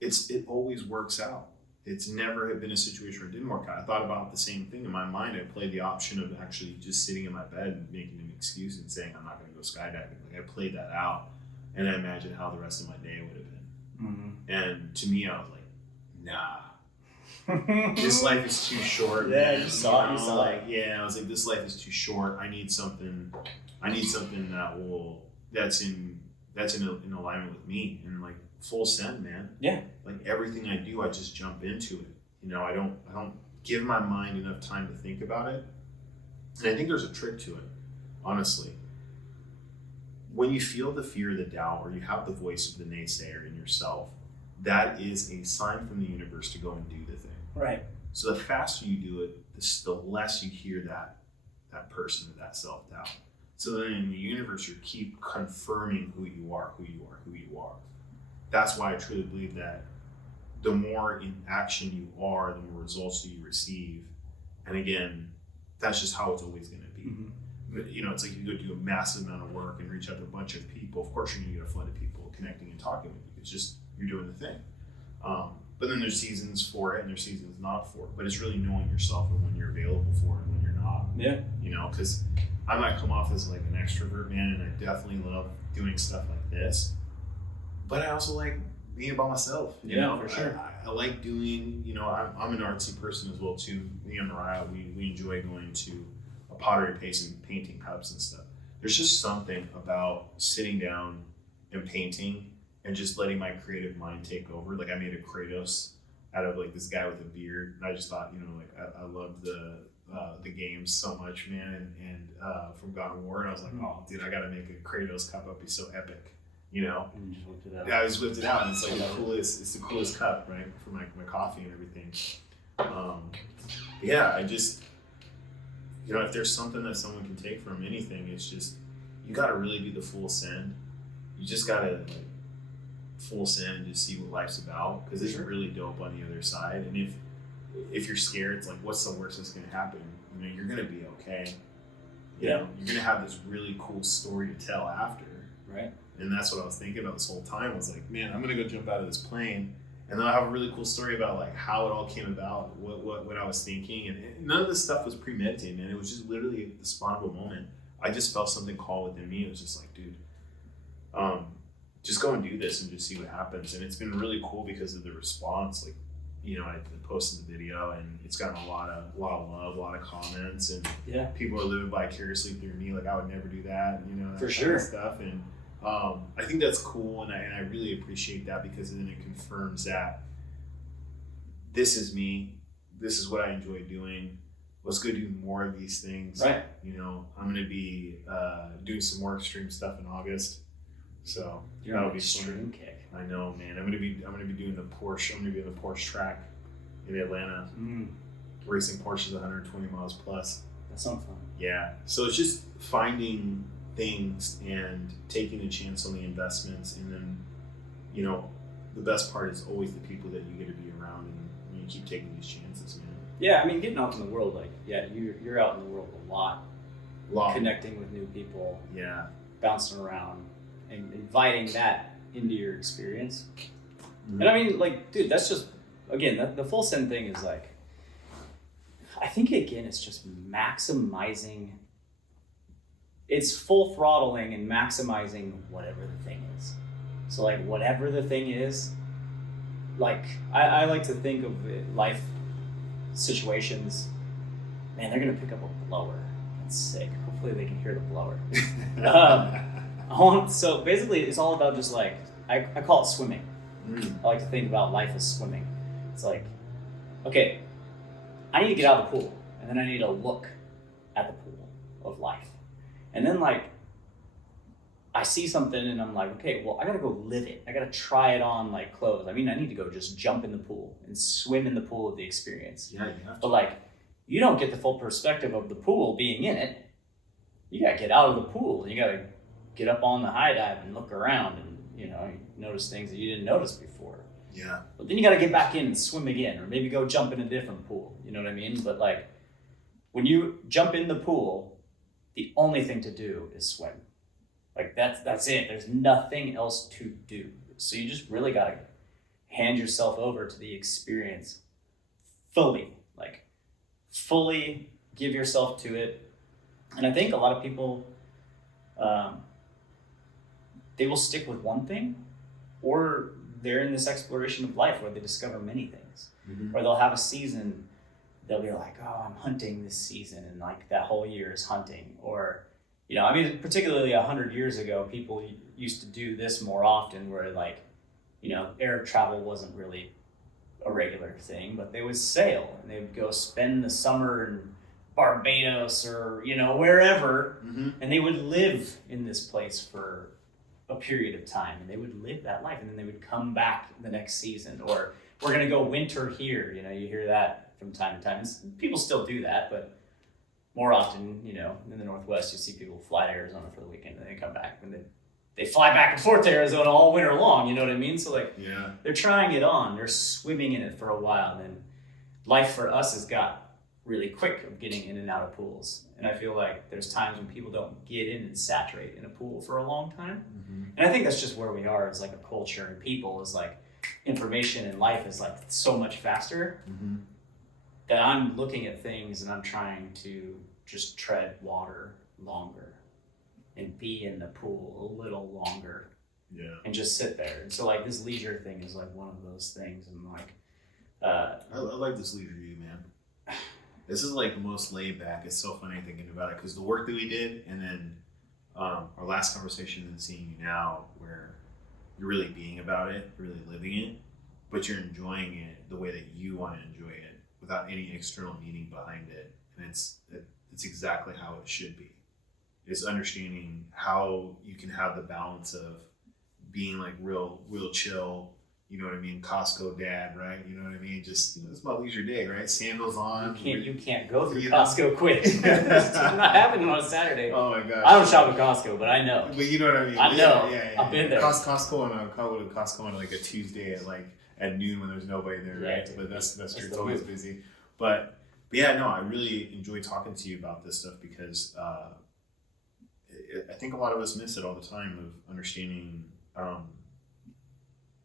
It always works out. It's never been a situation where it didn't work out. I thought about the same thing in my mind. I played the option of actually just sitting in my bed and making an excuse and saying I'm not going to go skydiving. Like, I played that out, and I imagined how the rest of my day would have been. Mm-hmm. And to me, I was like, nah, this life is too short. Yeah, you saw it. I was like, this life is too short. I need something that's in alignment with me, and like full send, man. Yeah. Like, everything I do, I just jump into it. You know, I don't give my mind enough time to think about it. And I think there's a trick to it, honestly. When you feel the fear, the doubt, or you have the voice of the naysayer in yourself, that is a sign from the universe to go and do the thing. Right. So the faster you do it, the less you hear that person, that self-doubt. So then in the universe, you keep confirming who you are. That's why I truly believe that the more in action you are, the more results you receive. And again, that's just how it's always going to be. Mm-hmm. You know, it's like you go do a massive amount of work and reach out to a bunch of people. Of course, you're going to get a flood of people connecting and talking with you. It's just, you're doing the thing. But then there's seasons for it and there's seasons not for it. But it's really knowing yourself and when you're available for it and when you're not. Yeah. You know, because I might come off as like an extrovert, man, and I definitely love doing stuff like this. But I also like being by myself. You know, for sure. I like doing, you know, I'm an artsy person as well too. Me and Mariah, we enjoy going to a pottery place and painting cups and stuff. There's just something about sitting down and painting and just letting my creative mind take over. Like I made a Kratos out of like this guy with a beard, and I just thought, you know, like I loved the games so much, man, and from God of War, and I was like, oh, dude, I gotta make a Kratos cup. It'd be so epic, you know. And you just whipped it out. Yeah, I just whipped it out, and it's like the coolest. It's the coolest cup, right, for my coffee and everything. Yeah, I just, you know, if there's something that someone can take from anything, it's just you gotta really be the full send. You just gotta like full send and just see what life's about, because it's really dope on the other side. And if you're scared, it's like, what's the worst that's gonna happen? You know, you're gonna be okay. You know, you're gonna have this really cool story to tell after. Right. And that's what I was thinking about this whole time. I was like, man, I'm gonna go jump out of this plane, and then I'll have a really cool story about like how it all came about, what I was thinking, and none of this stuff was premeditated, man. It was just literally the spawn of a moment. I just felt something call within me. It was just like, dude, just go and do this and just see what happens. And it's been really cool because of the response. Like, you know, I posted the video and it's gotten a lot of love, a lot of comments, and people are living vicariously through me. Like I would never do that, you know, that kind of stuff. And I think that's cool, and I really appreciate that, because then it confirms that this is me, this is what I enjoy doing. Let's go do more of these things. Right. You know, I'm gonna be doing some more extreme stuff in August. So You're that'll an be extreme fun. kick. I know, man. I'm gonna be doing the Porsche. I'm gonna be on the Porsche track in Atlanta, racing Porsches 120 miles plus. That sounds fun. Yeah. So it's just finding things and taking a chance on the investments, and then, you know, the best part is always the people that you get to be around, and you keep taking these chances, man. Yeah, I mean, getting out in the world, like, you're out in the world a lot, connecting with new people, bouncing around, and inviting that into your experience. And I mean, like, dude, that's just, again, the full send thing is like, I think, again, it's just maximizing, it's full throttling and maximizing whatever the thing is. So, like, whatever the thing is, like, I like to think of life situations, man, they're going to pick up a blower. That's sick. Hopefully they can hear the blower. So basically, it's all about just like, I call it swimming. I like to think about life as swimming. It's like, okay, I need to get out of the pool, and then I need to look at the pool of life. And then, like, I see something and I'm like, okay, well, I gotta go live it. I gotta try it on like clothes. I mean, I need to go just jump in the pool and swim in the pool of the experience. Yeah, you have to. But like, you don't get the full perspective of the pool being in it. You gotta get out of the pool. You gotta get up on the high dive and look around, and, you know, you notice things that you didn't notice before. Yeah. But then you gotta get back in and swim again, or maybe go jump in a different pool. You know what I mean? But like, when you jump in the pool, the only thing to do is swim. Like, that's it. There's nothing else to do. So you just really gotta hand yourself over to the experience fully. Like, fully give yourself to it. And I think a lot of people, they will stick with one thing, or they're in this exploration of life where they discover many things. Or they'll have a season, they'll be like, oh, I'm hunting this season, and like that whole year is hunting. Or, you know, I mean, particularly 100 years ago, people used to do this more often, where like, you know, air travel wasn't really a regular thing, but they would sail and they would go spend the summer in Barbados or, you know, wherever, and they would live in this place for a period of time, and they would live that life, and then they would come back the next season. Or, we're gonna go winter here, you know, you hear that from time to time. And people still do that, but more often, you know, in the Northwest, you see people fly to Arizona for the weekend and they come back, and they fly back and forth to Arizona all winter long, you know what I mean? So like, they're trying it on, they're swimming in it for a while, and then life for us has got really quick of getting in and out of pools. And I feel like there's times when people don't get in and saturate in a pool for a long time. And I think that's just where we are as like a culture, and people is like, information in life is like so much faster that I'm looking at things and I'm trying to just tread water longer and be in the pool a little longer Yeah. and just sit there. And so like this leisure thing is like one of those things. And like, I like this leisure view, man. This is like the most laid back. It's so funny thinking about it because the work that we did, and then our last conversation, and seeing you now, where you're really being about it, you're really living it, but you're enjoying it the way that you want to enjoy it without any external meaning behind it, and it's exactly how it should be. It's understanding how you can have the balance of being like real chill. You know what I mean? Costco dad, right? You know what I mean? Just, it's my leisure day, right? Sandals on. you can't go through You know? Costco quick. It's not happening on a Saturday. Oh my gosh. I don't shop at Costco, but I know. But you know what I mean? I know. Yeah. I've been there. Costco on like a Tuesday at noon when there's nobody there, Yeah, right? But that's true. It's the always move. busy. But yeah, no, I really enjoy talking to you about this stuff because I think a lot of us miss it all the time of understanding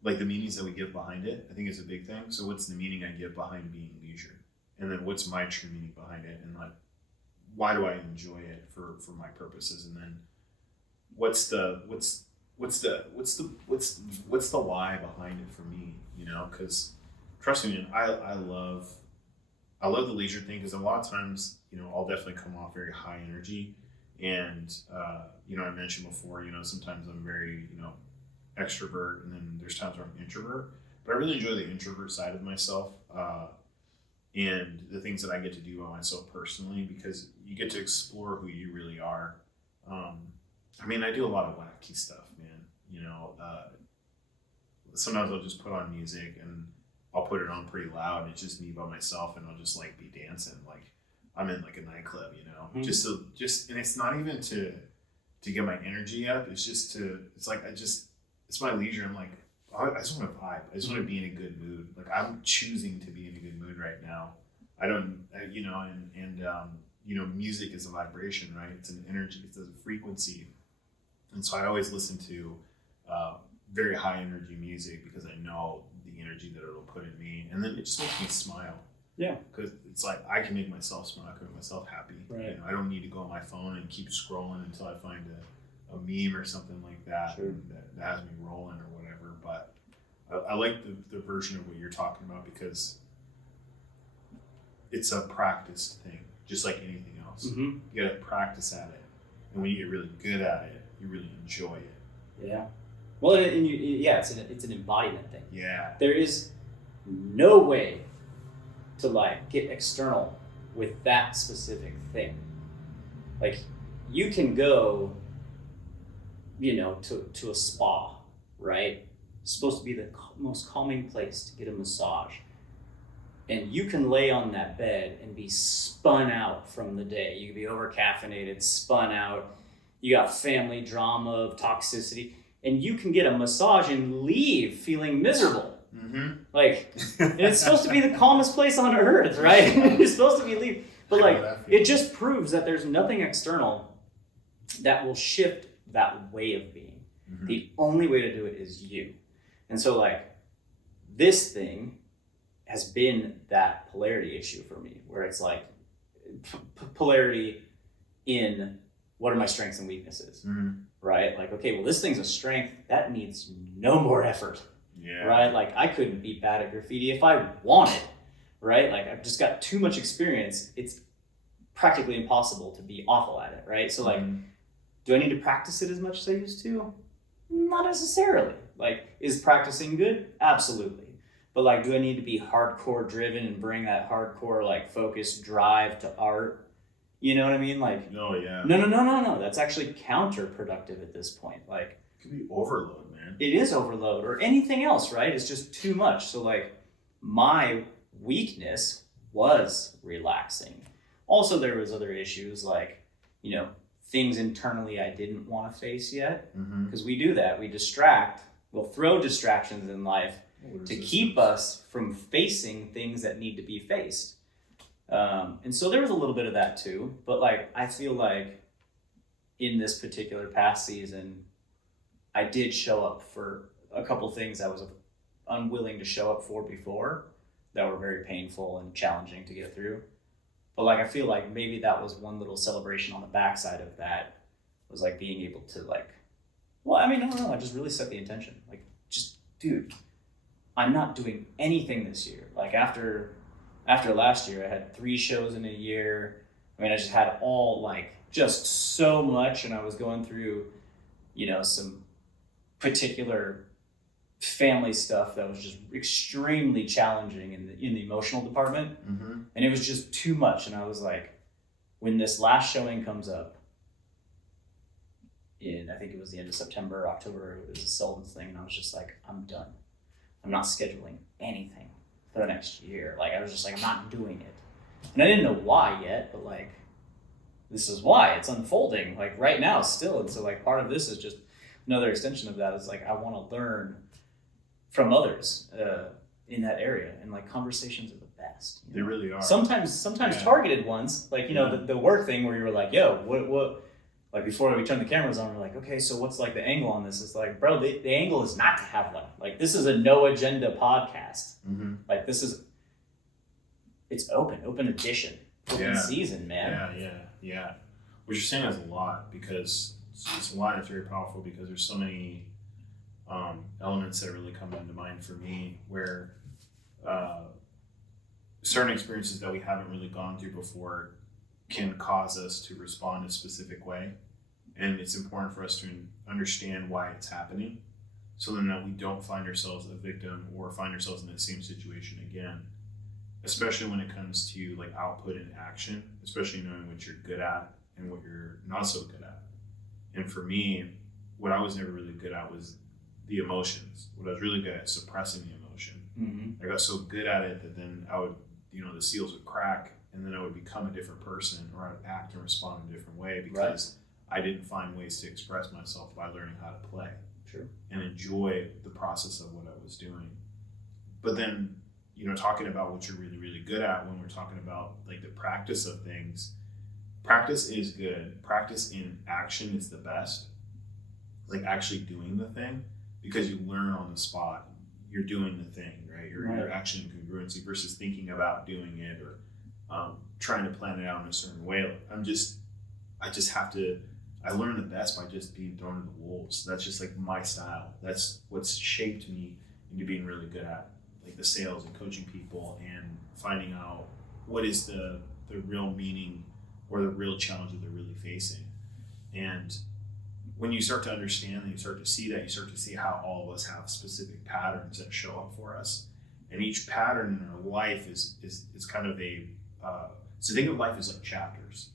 like the meanings that we give behind it. I think is a big thing. So what's the meaning I give behind being leisure? And then what's my true meaning behind it? And like, why do I enjoy it for my purposes? And then what's the why behind it for me? You know, because trust me, man, I love the leisure thing because a lot of times, you know, I'll definitely come off very high energy, and you know, I mentioned before, you know, sometimes I'm very, you know, extrovert, and then there's times where I'm introvert, but I really enjoy the introvert side of myself, and the things that I get to do by myself personally, because you get to explore who you really are. I mean, I do a lot of wacky stuff, man. You know, sometimes I'll just put on music and I'll put it on pretty loud, and it's just me by myself, and I'll just like be dancing like I'm in like a nightclub, you know. Mm-hmm. And it's not even to get my energy up. It's just it's my leisure. I'm like, I just want to vibe. I just want to be in a good mood. Like I'm choosing to be in a good mood right now. You know, and you know, music is a vibration, right? It's an energy. It's a frequency. And so I always listen to very high energy music because I know the energy that it'll put in me, and then it just makes me smile. Yeah. Because it's like I can make myself smile. I can make myself happy. Right. You know, I don't need to go on my phone and keep scrolling until I find a meme or something like that, Sure. that has me rolling or whatever. But I like the version of what you're talking about because it's a practiced thing, just like anything else. Mm-hmm. You got to practice at it, and when you get really good at it, you really enjoy it. Yeah. Well, it's an embodiment thing. Yeah. There is no way to like get external with that specific thing. Like you can go, you know, to a spa, right? It's supposed to be the most calming place to get a massage. And you can lay on that bed and be spun out from the day. You can be over caffeinated, spun out. You got family drama of toxicity, and you can get a massage and leave feeling miserable. Mm-hmm. Like, and it's supposed to be the calmest place on earth, right? It's supposed to be leave, but like, it just proves that there's nothing external that will shift that way of being. Mm-hmm. The only way to do it is you. And so, like, this thing has been that polarity issue for me, where it's like polarity in what are my strengths and weaknesses, Mm-hmm. right? Like, okay, well, this thing's a strength that needs no more effort. Yeah. Right? Like I couldn't be bad at graffiti if I wanted, right? Like I've just got too much experience. It's practically impossible to be awful at it, right? So like, do I need to practice it as much as I used to? Not necessarily. Like, is practicing good? Absolutely. But like, do I need to be hardcore driven and bring that hardcore like focus drive to art? You know what I mean? Like, No, yeah. no. That's actually counterproductive at this point. Like, It could be overload, man. it is overload or anything else, right? It's just too much. So like my weakness was relaxing. Also, there was other issues like, you know, things internally I didn't want to face yet, Mm-hmm. because we do that. We distract. We'll throw distractions in life to keep us from facing things that need to be faced. And so there was a little bit of that too. But like, I feel like in this particular past season, I did show up for a couple things I was unwilling to show up for before that were very painful and challenging to get through. But like, I feel like maybe that was one little celebration on the backside of that, was like being able to like, well, I mean, I don't know, I just really set the intention. Like, just, dude, I'm not doing anything this year. Like after last year, I had 3 shows in a year. I mean, I just had all like just so much, and I was going through, you know, some particular family stuff that was just extremely challenging in the emotional department, and it was just too much. And I was like, when this last showing comes up in, I think it was the end of September, October, it was a Sullivan's thing, and I was just like, I'm done. I'm not scheduling anything for the next year. Like, I was just like, I'm not doing it. And I didn't know why yet, but like, this is why it's unfolding like right now still. And so like part of this is just another extension of that, is like, I want to learn from others in that area, and like conversations are the best. They really are. Sometimes targeted ones, like, you know, the work thing where you were like, yo, what, like before we turn the cameras on, we're like, okay, so what's like the angle on this? It's like, bro, the angle is not to have one. Like, this is a no agenda podcast. Like, it's open edition, open season, man. Yeah. What you're saying is a lot, because it's a lot, and it's very powerful, because there's so many elements that really come into mind for me, where certain experiences that we haven't really gone through before can cause us to respond a specific way. And it's important for us to understand why it's happening, so then that we don't find ourselves a victim or find ourselves in the same situation again. Especially when it comes to like output and action, especially knowing what you're good at and what you're not so good at. And for me, what I was never really good at was the emotions. What I was really good at is suppressing the emotion. I got so good at it that then I would, you know, the seals would crack, and then I would become a different person, or I would act and respond in a different way, because I didn't find ways to express myself by learning how to play and enjoy the process of what I was doing. But then, you know, talking about what you're really, really good at, when we're talking about like the practice of things, practice is good. Practice in action is the best. Like actually doing the thing, because you learn on the spot. You're doing the thing, right? Your action congruency versus thinking about doing it, or trying to plan it out in a certain way. Like, I learn the best by just being thrown to the wolves. That's just like my style. That's what's shaped me into being really good at like the sales and coaching people, and finding out what is the real meaning or the real challenge that they're really facing. And when you start to understand and you start to see that, you start to see how all of us have specific patterns that show up for us. And each pattern in our life is kind of so think of life as like chapters,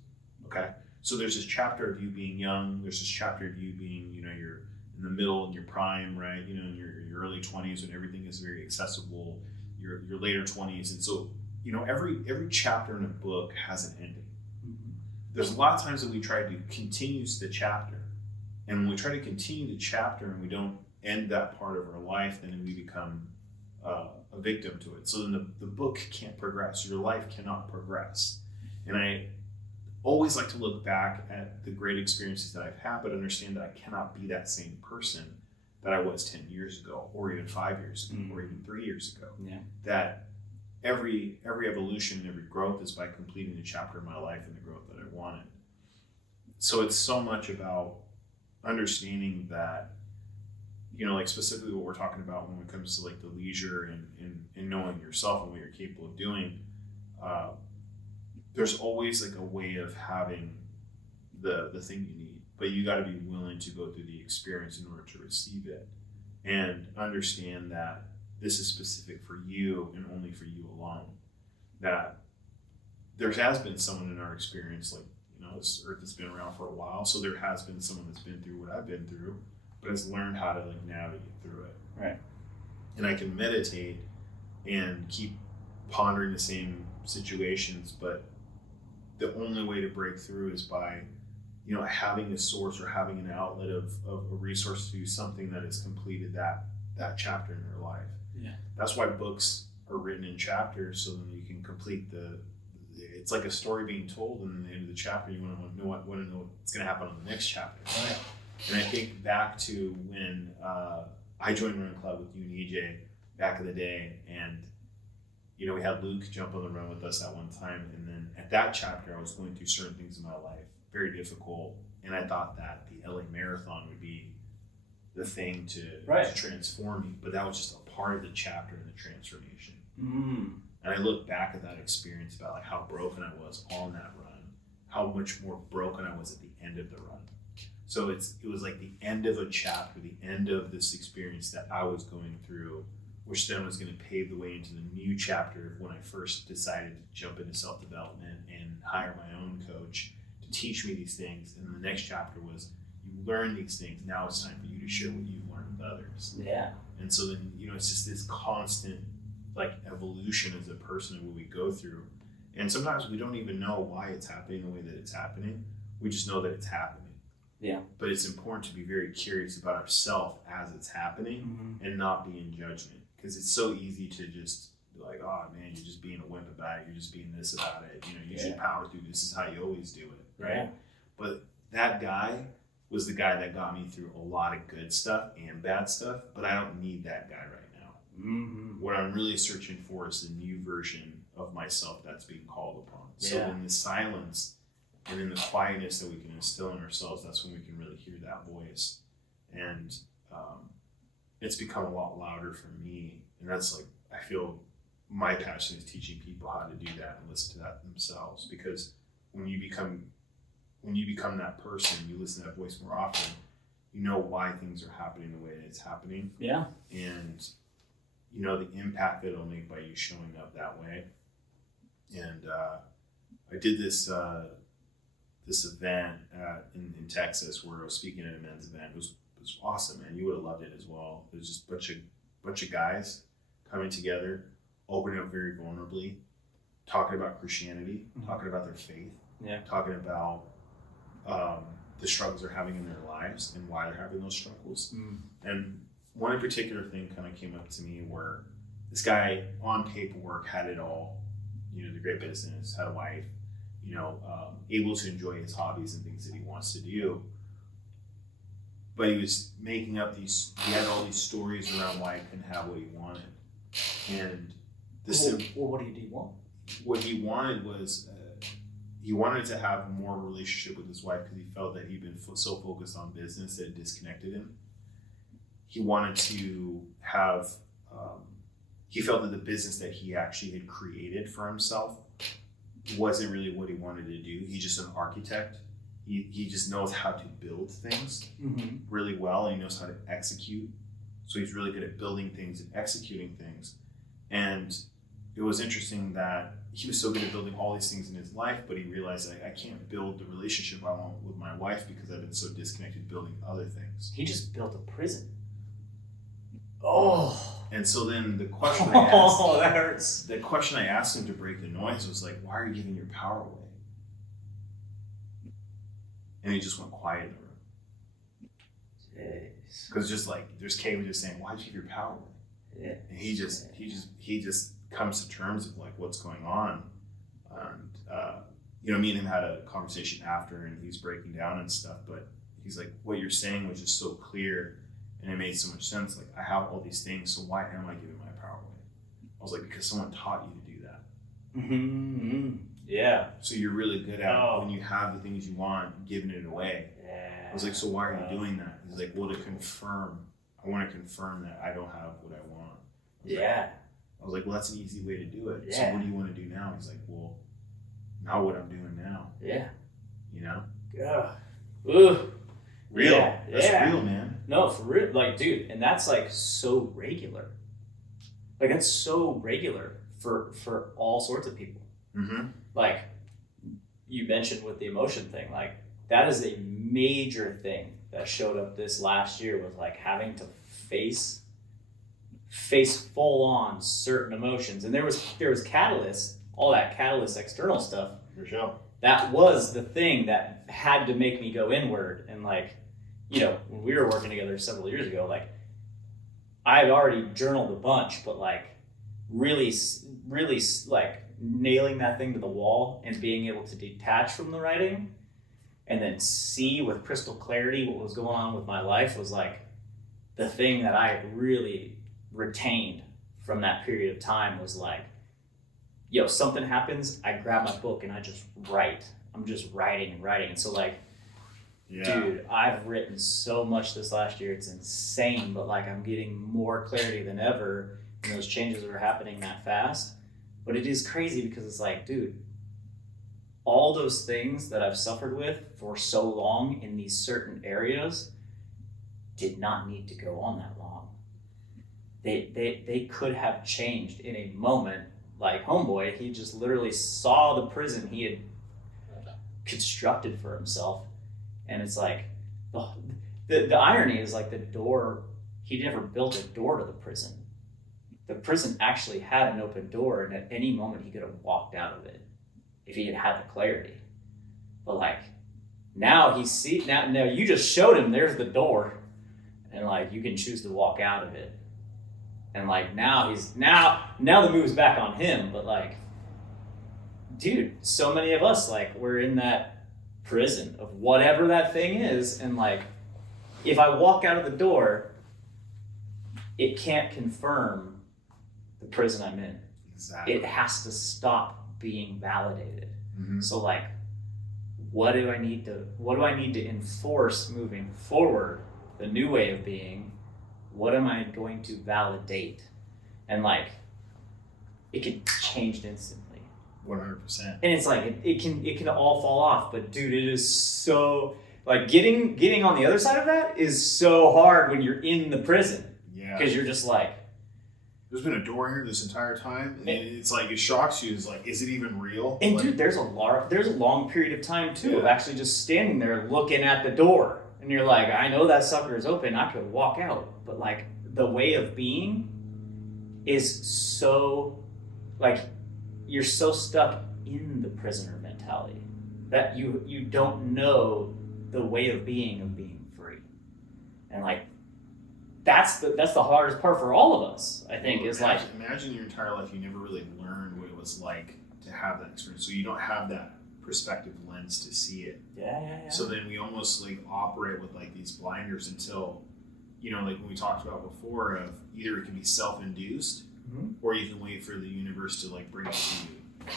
okay? So there's this chapter of you being young, there's this chapter of you being, you know, you're in the middle, in your prime, right? You know, in your early 20s when everything is very accessible, your later 20s. And so, you know, every chapter in a book has an ending. There's a lot of times that we try to continue the chapter. And when we try to continue the chapter and we don't end that part of our life, then we become a victim to it. So then the book can't progress. Your life cannot progress. And I always like to look back at the great experiences that I've had, but understand that I cannot be that same person that I was 10 years ago, or even 5 years ago, or even 3 years ago. That every evolution and every growth is by completing the chapter of my life and the growth that I wanted. So it's so much about understanding that, you know, like specifically what we're talking about when it comes to like the leisure and knowing yourself and what you're capable of doing. There's always like a way of having the thing you need, but you got to be willing to go through the experience in order to receive it, and understand that this is specific for you and only for you alone. That there has been someone in our experience, like, you know, this earth has been around for a while, so there has been someone that's been through what I've been through, but has learned how to like navigate through it. Right. And I can meditate and keep pondering the same situations, but the only way to break through is by, you know, having a source or having an outlet of a resource to do something that has completed that chapter in your life. That's why books are written in chapters, so then you can complete it's like a story being told, and at the end of the chapter you want to know what's going to happen on the next chapter. And I think back to when I joined Run Club with you and EJ back in the day, and we had Luke jump on the run with us at one time. And then at that chapter, I was going through certain things in my life, very difficult. And I thought that the LA Marathon would be the thing to transform me. But that was just a part of the chapter in the transformation. Mm. And I look back at that experience about like how broken I was on that run, how much more broken I was at the end of the run. So it was like the end of a chapter, the end of this experience that I was going through, which then was going to pave the way into the new chapter when I first decided to jump into self-development and hire my own coach to teach me these things. And the next chapter was, you learn these things, now it's time for you to share what you've learned with others. Yeah. And so then, it's just this constant like evolution as a person of what we go through. And sometimes we don't even know why it's happening the way that it's happening. We just know that it's happening. Yeah. But it's important to be very curious about ourselves as it's happening and not be in judgment. Because it's so easy to just be like, oh man, you're just being a wimp about it. You're just being this about it. You should power through. This is how you always do it. Right. Yeah. But that guy was the guy that got me through a lot of good stuff and bad stuff. But I don't need that guy right now. Mm-hmm. What I'm really searching for is the new version of myself that's being called upon. So in the silence and in the quietness that we can instill in ourselves, that's when we can really hear that voice. And it's become a lot louder for me. And that's like, I feel my passion is teaching people how to do that and listen to that themselves. Because when you become that person, you listen to that voice more often, you know why things are happening the way it's happening. Yeah. And you know the impact that it'll make by you showing up that way. And I did this event in Texas where I was speaking at a men's event. It was awesome, man. You would have loved it as well. It was just a bunch of guys coming together, opening up very vulnerably, talking about Christianity, talking about their faith, talking about the struggles they're having in their lives and why they're having those struggles. And one in particular thing kind of came up to me where this guy on paperwork had it all, the great business, had a wife, able to enjoy his hobbies and things that he wants to do. But he was making up he had all these stories around why he couldn't have what he wanted. And what did he want? What he wanted was, he wanted to have more relationship with his wife because he felt that he'd been so focused on business that it disconnected him. He wanted to have, he felt that the business that he actually had created for himself wasn't really what he wanted to do. He's just an architect. He just knows how to build things really well, and he knows how to execute. So he's really good at building things and executing things. And it was interesting that he was so good at building all these things in his life, but he realized I can't build the relationship I want with my wife because I've been so disconnected building other things. He just built a prison. Oh. And so then the question I asked, that hurts. The question I asked him to break the noise was like, why are you giving your power away? And he just went quiet in the room. Jeez. Because just like, there's Kay just saying, why'd you give your power away? Yeah. And he just comes to terms of like what's going on. And, me and him had a conversation after and he's breaking down and stuff, but he's like, what you're saying was just so clear and it made so much sense. Like, I have all these things, so why am I giving my power away? I was like, because someone taught you to do that. Mm-hmm. Yeah. So you're really good at when you have the things you want, giving it away. Yeah. I was like, so why are you doing that? He's like, well, I want to confirm that I don't have what I want. I was like, well, that's an easy way to do it. Yeah. So what do you want to do now? He's like, well, not what I'm doing now. Yeah. Yeah. Ugh. Real. Yeah. That's real, man. No, for real. Like, dude, and that's like so regular. Like, that's so regular for all sorts of people. Mm-hmm. Like, you mentioned with the emotion thing, like, that is a major thing that showed up this last year was like having to face full on certain emotions. And there was catalyst, all that catalyst external stuff. For sure. That was the thing that had to make me go inward. And like, when we were working together several years ago, like I had already journaled a bunch, but like really like nailing that thing to the wall and being able to detach from the writing and then see with crystal clarity what was going on with my life was like the thing that I really retained from that period of time was like something happens, I grab my book and I just write. I'm just writing and writing. And so like, dude, I've written so much this last year. It's insane, but like I'm getting more clarity than ever, and those changes are happening that fast. But it is crazy because it's like, dude, all those things that I've suffered with for so long in these certain areas did not need to go on that long. They could have changed in a moment. Like homeboy, he just literally saw the prison he had constructed for himself. And it's like, the irony is like the door, he never built a door to the prison. The prison actually had an open door, and at any moment he could have walked out of it if he had had the clarity. But like, now now you just showed him there's the door, and like you can choose to walk out of it. And like now the move's back on him, but like, dude, so many of us, like, we're in that prison of whatever that thing is, and like, if I walk out of the door, it can't confirm the prison I'm in. Exactly. It has to stop being validated. Mm-hmm. So like, what do I need to enforce moving forward? The new way of being. What am I going to validate? And like, it can change instantly. 100%. And it's like it can all fall off, but dude, it is so like getting on the other side of that is so hard when you're in the prison. Yeah. Because you're just like, there's been a door here this entire time, and it's like it shocks you. It's like, is it even real? and like, dude, there's a long period of time too of actually just standing there looking at the door, and you're like, I know that sucker is open. I could walk out, but like the way of being is so like you're so stuck in the prisoner mentality that you don't know the way of being free, and like that's the hardest part for all of us, I think. Is like, imagine your entire life you never really learned what it was like to have that experience, so you don't have that perspective lens to see it. yeah. So then we almost like operate with like these blinders until, like we talked about before, of either it can be self-induced, mm-hmm. or you can wait for the universe to like bring it to you.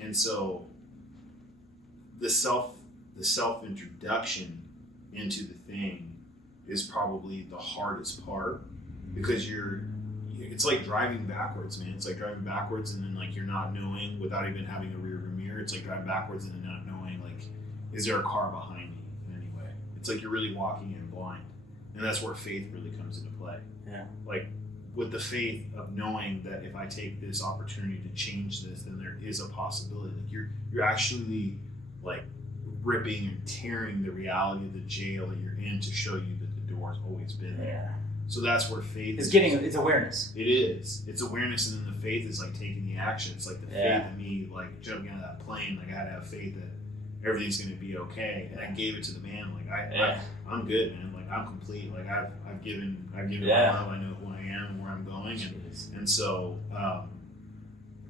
And so the self introduction into the thing is probably the hardest part, because it's like driving backwards, man. It's like driving backwards and then like you're not knowing without even having a rear view mirror. It's like driving backwards and then not knowing, like, is there a car behind me in any way? It's like you're really walking in blind. And that's where faith really comes into play. Yeah. Like with the faith of knowing that if I take this opportunity to change this, then there is a possibility. Like you're actually like ripping and tearing the reality of the jail that you're in to show you that the door has always been there. Yeah. So that's where faith It's awareness. It is. It's awareness, and then the faith is like taking the action. It's like the faith in me, like jumping out of that plane. Like I had to have faith that everything's going to be okay, and I gave it to the man. Like I'm good, man. Like I'm complete. Like I've given my love. I know who I am and where I'm going, and so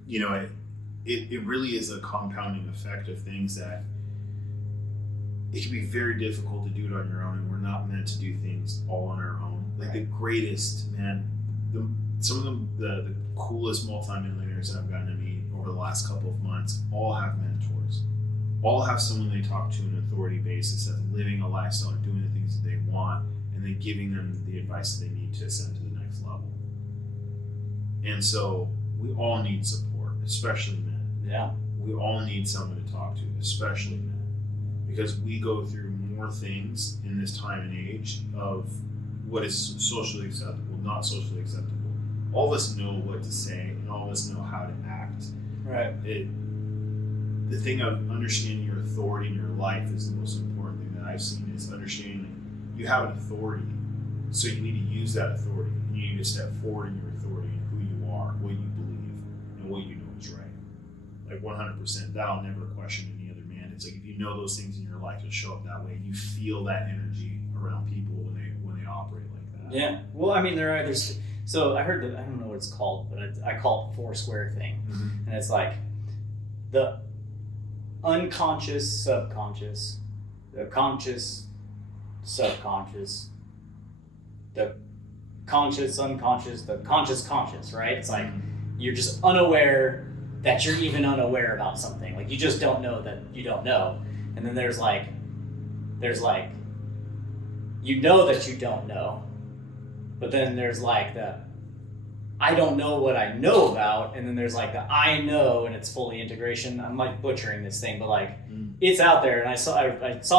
it really is a compounding effect of things that it can be very difficult to do it on your own, and we're not meant to do things all on our own. Like the greatest, man, some of the coolest multimillionaires that I've gotten to meet over the last couple of months all have mentors. All have someone they talk to on an authority basis that's living a lifestyle, doing the things that they want, and then giving them the advice that they need to ascend to the next level. And so we all need support, especially men. Yeah. We all need someone to talk to, especially men, because we go through more things in this time and age of what is socially acceptable, not socially acceptable. All of us know what to say, and all of us know how to act. Right. The thing of understanding your authority in your life is the most important thing that I've seen, is understanding you have an authority, so you need to use that authority. You need to step forward in your authority and who you are, what you believe, and what you know is right. Like 100%, that'll never question any other man. It's like if you know those things in your life, you'll show up that way, and you feel that energy around people when they operate like that. Yeah. Well, I mean, so I heard I don't know what it's called, but I call it Foursquare thing, Mm-hmm. and it's like the unconscious subconscious, the conscious subconscious, the conscious unconscious, the conscious conscious, right? It's like you're just unaware that you're even unaware about something. Like you just don't know that you don't know. And then there's like you know that you don't know, but then there's like the I don't know what I know about, and then there's like the I know and it's fully integration. I'm like butchering this thing, but like it's out there, and I saw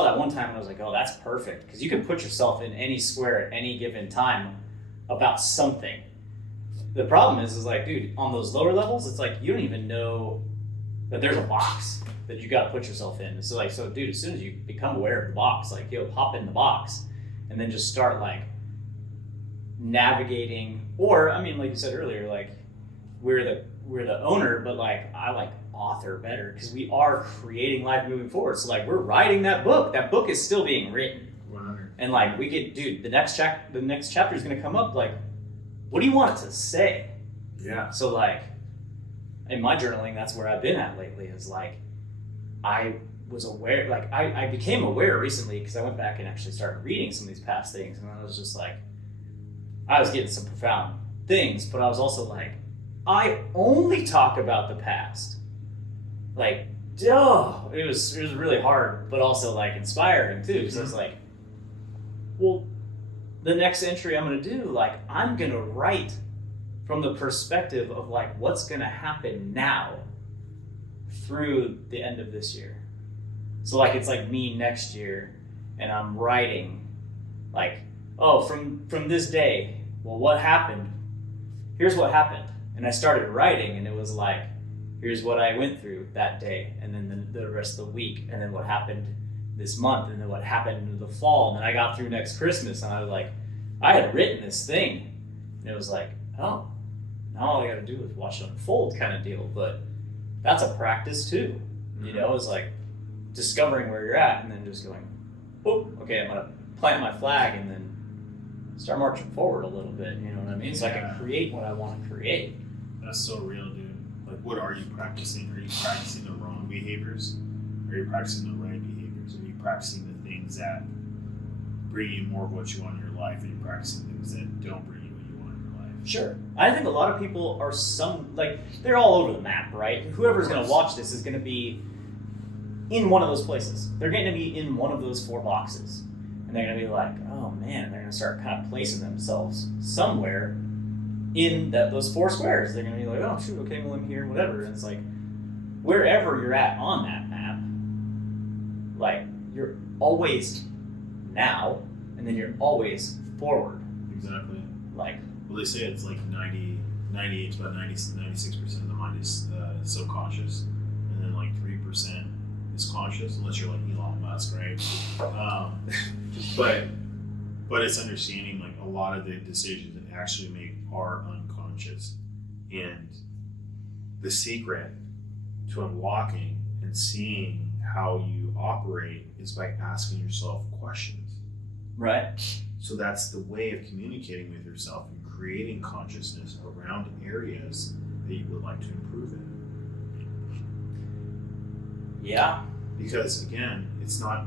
that one time and I was like, oh, that's perfect, because you can put yourself in any square at any given time about something. The problem is like, dude, on those lower levels, it's like you don't even know that there's a box that you got to put yourself in. So like, so dude, as soon as you become aware of the box, like hop in the box, and then just start like navigating. Or I mean, like you said earlier, like we're the owner, but like I like author better, because we are creating life moving forward. So like we're writing that book. That book is still being written. 100. And like we could, dude, the next chapter is gonna come up. Like, what do you want it to say? Yeah. So like, in my journaling, that's where I've been at lately. Is like, I was aware. Like I became aware recently because I went back and actually started reading some of these past things, and I was just like, I was getting some profound things, but I was also like, I only talk about the past. Like, duh, it was really hard, but also like inspiring too. Because I was like, well, the next entry I'm gonna do, like, I'm gonna write from the perspective of like what's gonna happen now through the end of this year. So like it's like me next year, and I'm writing like, oh, from this day, well, what happened? Here's what happened. And I started writing, and it was like, here's what I went through that day, and then the rest of the week, and then what happened this month, and then what happened in the fall, and then I got through next Christmas, and I was like, I had written this thing, and it was like, oh, now all I gotta do is watch it unfold kind of deal. But that's a practice too, you know. It's like discovering where you're at, and then just going, oh, okay, I'm gonna plant my flag, and then start marching forward a little bit, you know what I mean? So I can create what I want to create. That's so real, dude. Like, what are you practicing? Are you practicing the wrong behaviors? Are you practicing the right behaviors? Are you practicing the things that bring you more of what you want in your life? Are you practicing things that don't bring you what you want in your life? Sure. I think a lot of people are they're all over the map, right? Whoever's going to watch this is going to be in one of those places. They're going to be in one of those 4 boxes. And they're going to be like, oh man, they're going to start kind of placing themselves somewhere in those 4 squares. They're going to be like, oh shoot, okay, well I'm here, whatever. And it's like, wherever you're at on that map, like you're always now, and then you're always forward. Exactly. Like, well, they say it's like 98 to about 96% of the mind is subconscious, and then like 3% is conscious, unless you're like Elon Musk, right? But it's understanding like a lot of the decisions that actually make are unconscious, and the secret to unlocking and seeing how you operate is by asking yourself questions. right? So that's the way of communicating with yourself and creating consciousness around areas that you would like to improve in. Yeah. Because again, it's not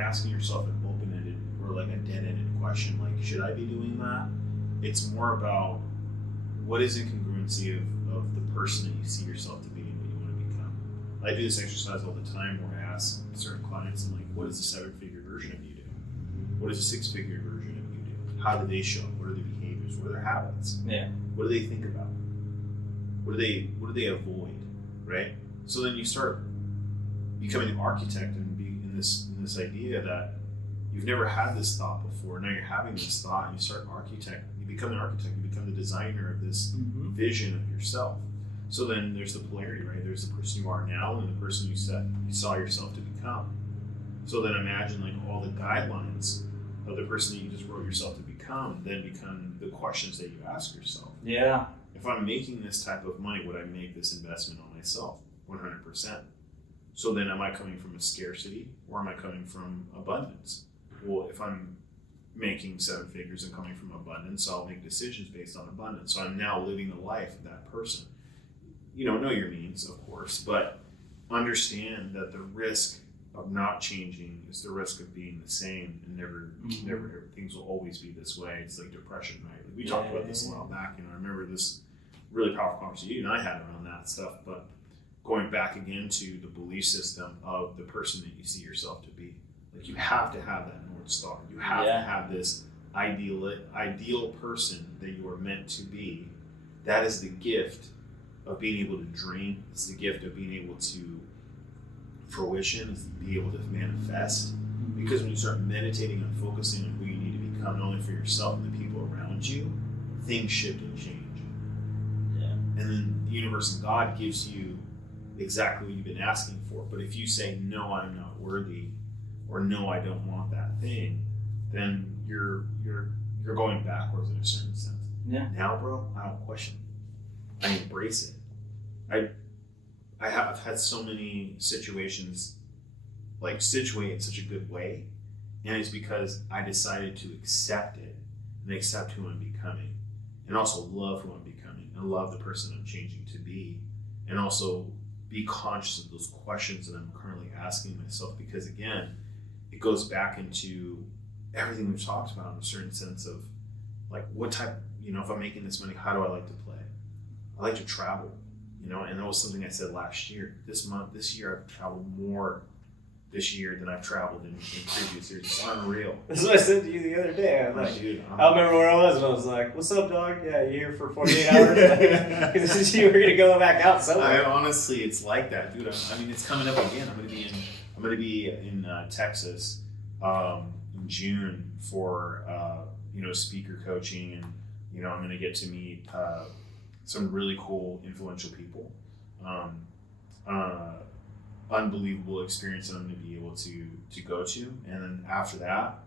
asking yourself an open-ended or like a dead-ended question like, should I be doing that? It's more about what is the congruency of the person that you see yourself to be and what you want to become. I do this exercise all the time where I ask certain clients, I'm like, what does a 7-figure version of you do? What does a 6-figure version of you do? How do they show up? What are the behaviors? What are their habits? Yeah. What do they think about? What do they avoid? Right? So then you start becoming an architect and be in this idea that you've never had this thought before. Now you're having this thought, and you start you become an architect, you become the designer of this vision of yourself. So then there's the polarity, right? There's the person you are now and the person you saw yourself to become. So then imagine like all the guidelines of the person that you just wrote yourself to become then become the questions that you ask yourself. Yeah. If I'm making this type of money, would I make this investment on myself? 100%. So then am I coming from a scarcity or am I coming from abundance? Well, if I'm making 7 figures and coming from abundance, so I'll make decisions based on abundance. So I'm now living the life of that person. Know your means, of course, but understand that the risk of not changing is the risk of being the same and never things will always be this way. It's like depression, right? Like we talked about this a while back. I remember this really powerful conversation you and I had around that stuff. But going back again to the belief system of the person that you see yourself to be, like you have to have that North Star. You have to have this ideal person that you are meant to be. That is the gift of being able to dream. It's the gift of being able to fruition, is to be able to manifest. Because when you start meditating and focusing on who you need to become, not only for yourself and the people around you, things shift and change. Yeah. And then the universe and God gives you exactly what you've been asking for. But if you say, no, I'm not worthy, or no, I don't want that thing, then you're going backwards in a certain sense. Yeah. Now, bro, I don't question it. I embrace it. I have had so many situations like situate in such a good way, and it's because I decided to accept it and accept who I'm becoming, and also love who I'm becoming, and love the person I'm changing to be, and also be conscious of those questions that I'm currently asking myself, because again, it goes back into everything we've talked about in a certain sense of like what type, if I'm making this money, how do I like to play? I like to travel, and that was something I said last year. This year I've traveled more this year than I've traveled in previous years. It's unreal. That's what I said to you the other day. I'm like, dude, I remember where I was, and I was like, "What's up, dog? Yeah, you here for 48 hours? Because you were gonna go back out somewhere." Honestly, it's like that, dude. It's coming up again. I'm gonna be in Texas in June for speaker coaching, and I'm gonna get to meet some really cool, influential people. Unbelievable experience that I'm going to be able to go to, and then after that,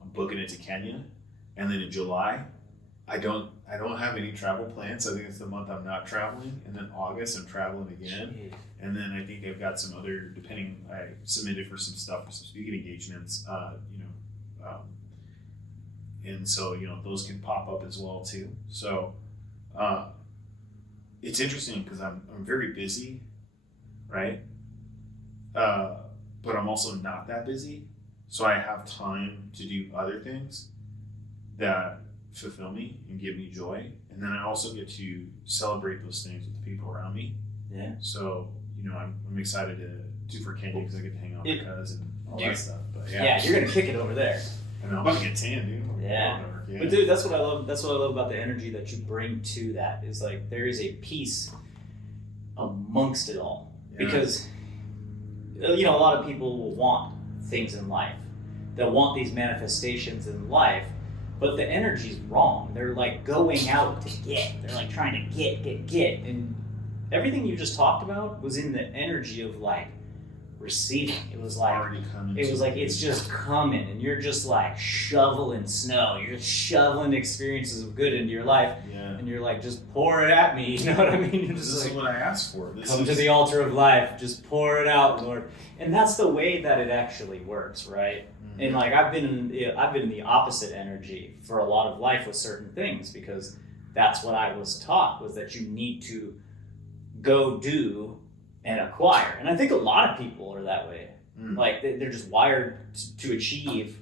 I'm booking it to Kenya, and then in July, I don't have any travel plans. So I think it's the month I'm not traveling, and then August I'm traveling again, and then I think they've got some other. I submitted for some stuff for some speaking engagements, and so those can pop up as well too. So it's interesting because I'm very busy, right? But I'm also not that busy, so I have time to do other things that fulfill me and give me joy, and then I also get to celebrate those things with the people around me. Yeah. So I'm excited to do for Kenya because I get to hang out with my cousin and all that stuff. But yeah, you're gonna kick it over there. And I'm about to get tan, dude. Yeah. But dude, that's what I love. That's what I love about the energy that you bring to that. Is like there is a peace amongst it all, because a lot of people will want things in life. They'll want these manifestations in life, but the energy's wrong. They're like going out to get. They're like trying to get. And everything you just talked about was in the energy of like receiving. It was like already coming. It was like it's just coming, and you're just like shoveling snow. You're just shoveling experiences of good into your life, and you're like, just pour it at me. You know what I mean? You're just this like, is what I asked for. Come to the altar of life. Just pour it out, Lord. And that's the way that it actually works, right? Mm-hmm. And like I've been in the opposite energy for a lot of life with certain things, because that's what I was taught, was that you need to go do and acquire. And I think a lot of people are that way. Like they're just wired to achieve,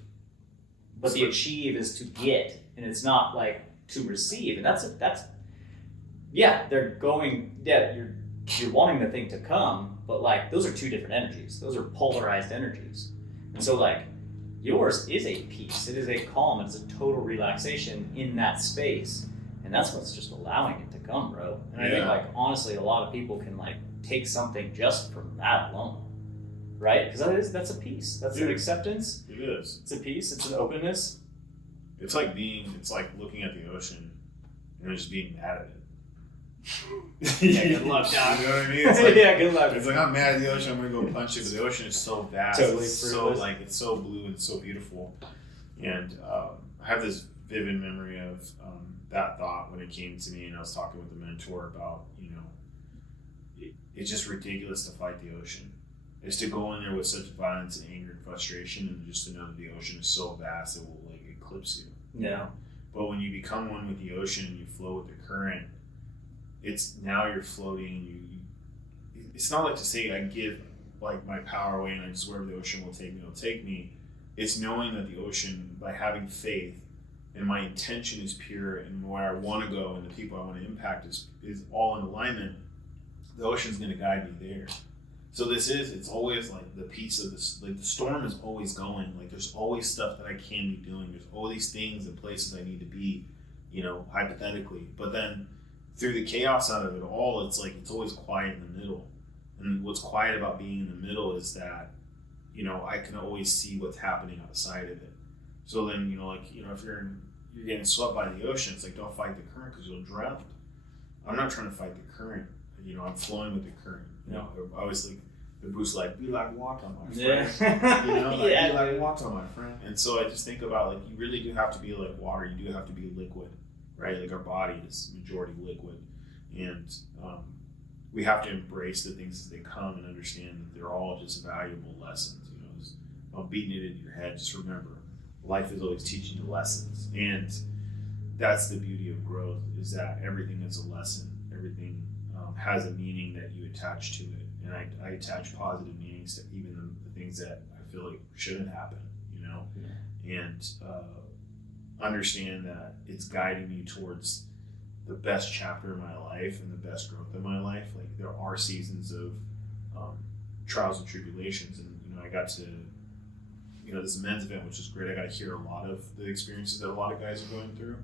but the achieve is to get, and it's not like to receive. And that's they're going, you're wanting the thing to come, but like those are two different energies. Those are polarized energies. And so like yours is a peace. It is a calm. It's a total relaxation in that space. And that's what's just allowing it to come, bro. And I think like honestly, a lot of people can like take something just from that alone, right? Because that's a peace. That's an acceptance. It is. It's a peace. It's an openness. It's like looking at the ocean and just being mad at it. Yeah, good luck, dog. You know what I mean? It's like, yeah, good luck. It's like I'm mad at the ocean. I'm gonna go punch it, but the ocean is so vast. Totally it's so it's so blue and so beautiful. And I have this vivid memory of that thought when it came to me, and I was talking with a mentor about it's just ridiculous to fight the ocean. It's to go in there with such violence and anger and frustration, and just to know that the ocean is so vast it will like eclipse you. Yeah. But when you become one with the ocean and you flow with the current, it's now you're floating. It's not like to say I give like my power away and I just wherever the ocean will take me, it'll take me. It's knowing that the ocean, by having faith and my intention is pure, and where I want to go, and the people I want to impact is all in alignment, the ocean's going to guide me there. So it's always like the piece of this, like the storm is always going. Like there's always stuff that I can be doing. There's all these things and places I need to be, hypothetically. But then through the chaos out of it all, it's like it's always quiet in the middle. And what's quiet about being in the middle is that, I can always see what's happening outside of it. So then, if you're getting swept by the ocean, it's like, don't fight the current because you'll drown. I'm not trying to fight the current. I'm flowing with the current. I always think the Bruce like, be like water, my friend. Yeah. Be like water, my friend. And so I just think about you really do have to be like water. You do have to be liquid, right? Like our body is majority liquid, and we have to embrace the things as they come and understand that they're all just valuable lessons. I'm beating it into your head. Just remember, life is always teaching you lessons, and that's the beauty of growth. Is that everything is a lesson. Everything has a meaning that you attach to it, and I attach positive meanings to even the things that I feel like shouldn't happen, and understand that it's guiding me towards the best chapter of my life and the best growth of my life. Like there are seasons of trials and tribulations, and I got to, this men's event, which is great. I got to hear a lot of the experiences that a lot of guys are going through,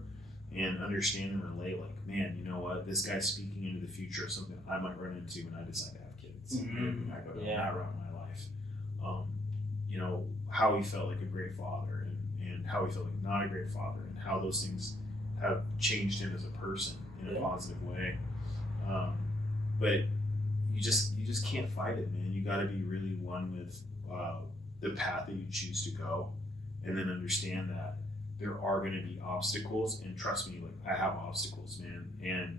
and understand and relate. Like, man, you know what? This guy's speaking into the future of something I might run into when I decide to have kids. And I go down that route in my life. How he felt like a great father, and how he felt like not a great father, and how those things have changed him as a person in a positive way. But you just can't fight it, man. You got to be really one with the path that you choose to go, and then understand that there are going to be obstacles, and trust me, like I have obstacles, man, and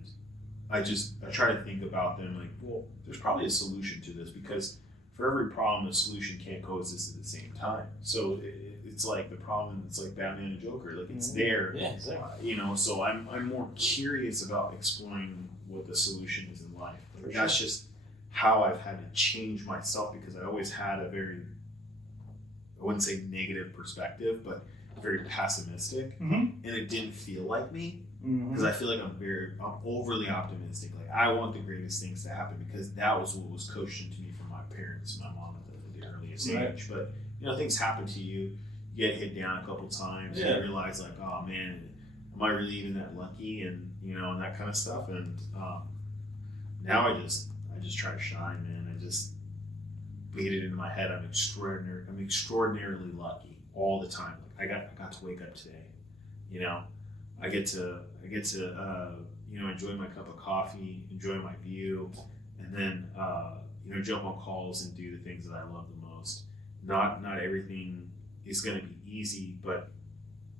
I try to think about them like, well, there's probably a solution to this, because for every problem, a solution can't coexist at the same time. So it's like the problem, it's like Batman and Joker, like it's there. Yeah, exactly. So I'm more curious about exploring what the solution is in life. Like that's just how I've had to change myself, because I always had a very, I wouldn't say negative perspective, but very pessimistic, and it didn't feel like me, because I feel like I'm overly optimistic. Like I want the greatest things to happen, because that was what was coached into me from my parents, my mom at the earliest age. But things happen to you. You get hit down a couple times, and you realize like, oh man, am I really even that lucky, and and that kind of stuff. And now I just try to shine, man. I just beat it into my head. I'm extraordinarily lucky all the time. Like I got to wake up today. I get to enjoy my cup of coffee, enjoy my view, and then jump on calls and do the things that I love the most. Not everything is going to be easy, but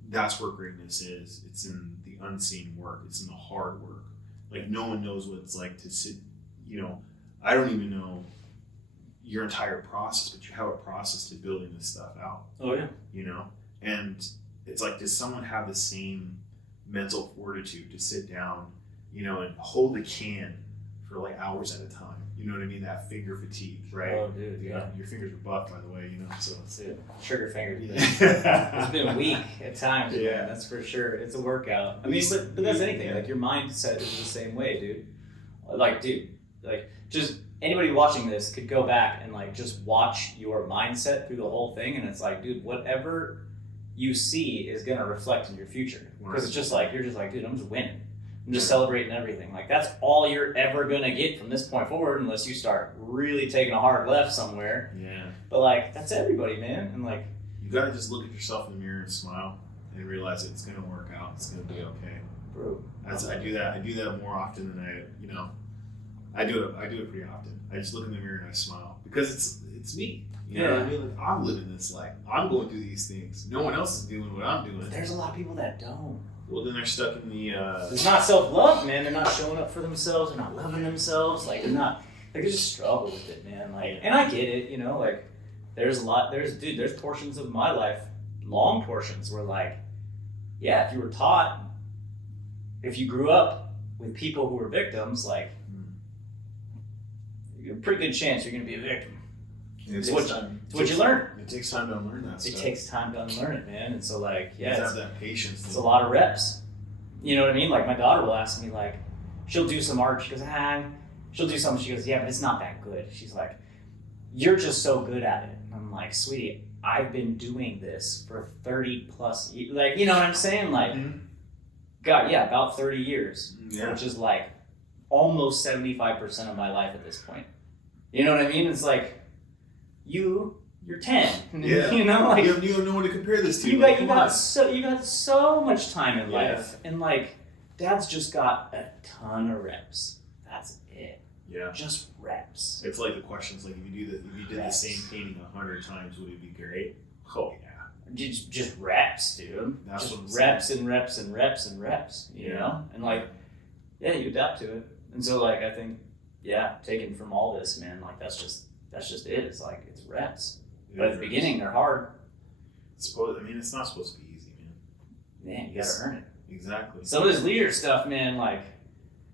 that's where greatness is. It's in the unseen work. It's in the hard work. Like no one knows what it's like to sit. I don't even know your entire process, but you have a process to building this stuff out. Oh yeah. And it's like, does someone have the same mental fortitude to sit down, and hold the can for like hours at a time? You know what I mean? That finger fatigue, right? Oh, dude, yeah. Your fingers are buff, by the way, so. That's it. Trigger finger. Yeah. It's been weak at times, Yeah. man. That's for sure. It's a workout. I mean, but that's anything. Like your mindset is the same way, dude. Like, just anybody watching this could go back and like just watch your mindset through the whole thing, and it's like, dude, whatever you see is gonna reflect in your future. Because it's just like, you're just like, dude, I'm just winning. I'm just celebrating everything. Like that's all you're ever gonna get from this point forward, unless you start really taking a hard left somewhere. Yeah. But like that's everybody, man. And like you gotta just look at yourself in the mirror and smile and realize it's gonna work out. It's gonna be okay. Bro. I do that more often than I do it pretty often. I just look in the mirror and I smile, because it's me. You know what I mean? Like I'm living this life. I'm going through these things. No one else is doing what I'm doing. There's a lot of people that don't. Well, then they're stuck in the. It's not self-love, man. They're not showing up for themselves. They're not loving themselves. Like they're not. Like they just struggle with it, man. Like, and I get it. Like there's a lot. There's portions of my life, long portions, where like, yeah, if you were taught, if you grew up with people who were victims, like, a pretty good chance you're gonna be a victim. It's what you learn. It takes time to unlearn that stuff. It takes time to unlearn it, man. And so like, You yeah, have that patience. it's a lot of reps. You know what I mean? Like my daughter will ask me like, she'll do some art. She goes, she'll do something. She goes, yeah, but it's not that good. She's like, you're just so good at it. And I'm like, sweetie, I've been doing this for 30 plus years. Like, you know what I'm saying? Like, God, yeah, about 30 years, which is like almost 75% of my life at this point. You know what I mean? It's like, you're 10. Yeah. You know, like you have no one to compare this to. you got so much time in life, and like Dad's just got a ton of reps. That's it. Yeah. Just reps. It's like the questions like if you did the same painting 100 times, would it be great? Oh yeah. Just reps, dude. That's just what I'm reps and reps and reps and reps. You know, and like, yeah, you adapt to it. And so like I think, yeah, taken from all this, man, like that's just it. It's like it's reps. But at the beginning, they're hard. It's not supposed to be easy, man. Man, you gotta earn it. Exactly. Some of this leader stuff, man, like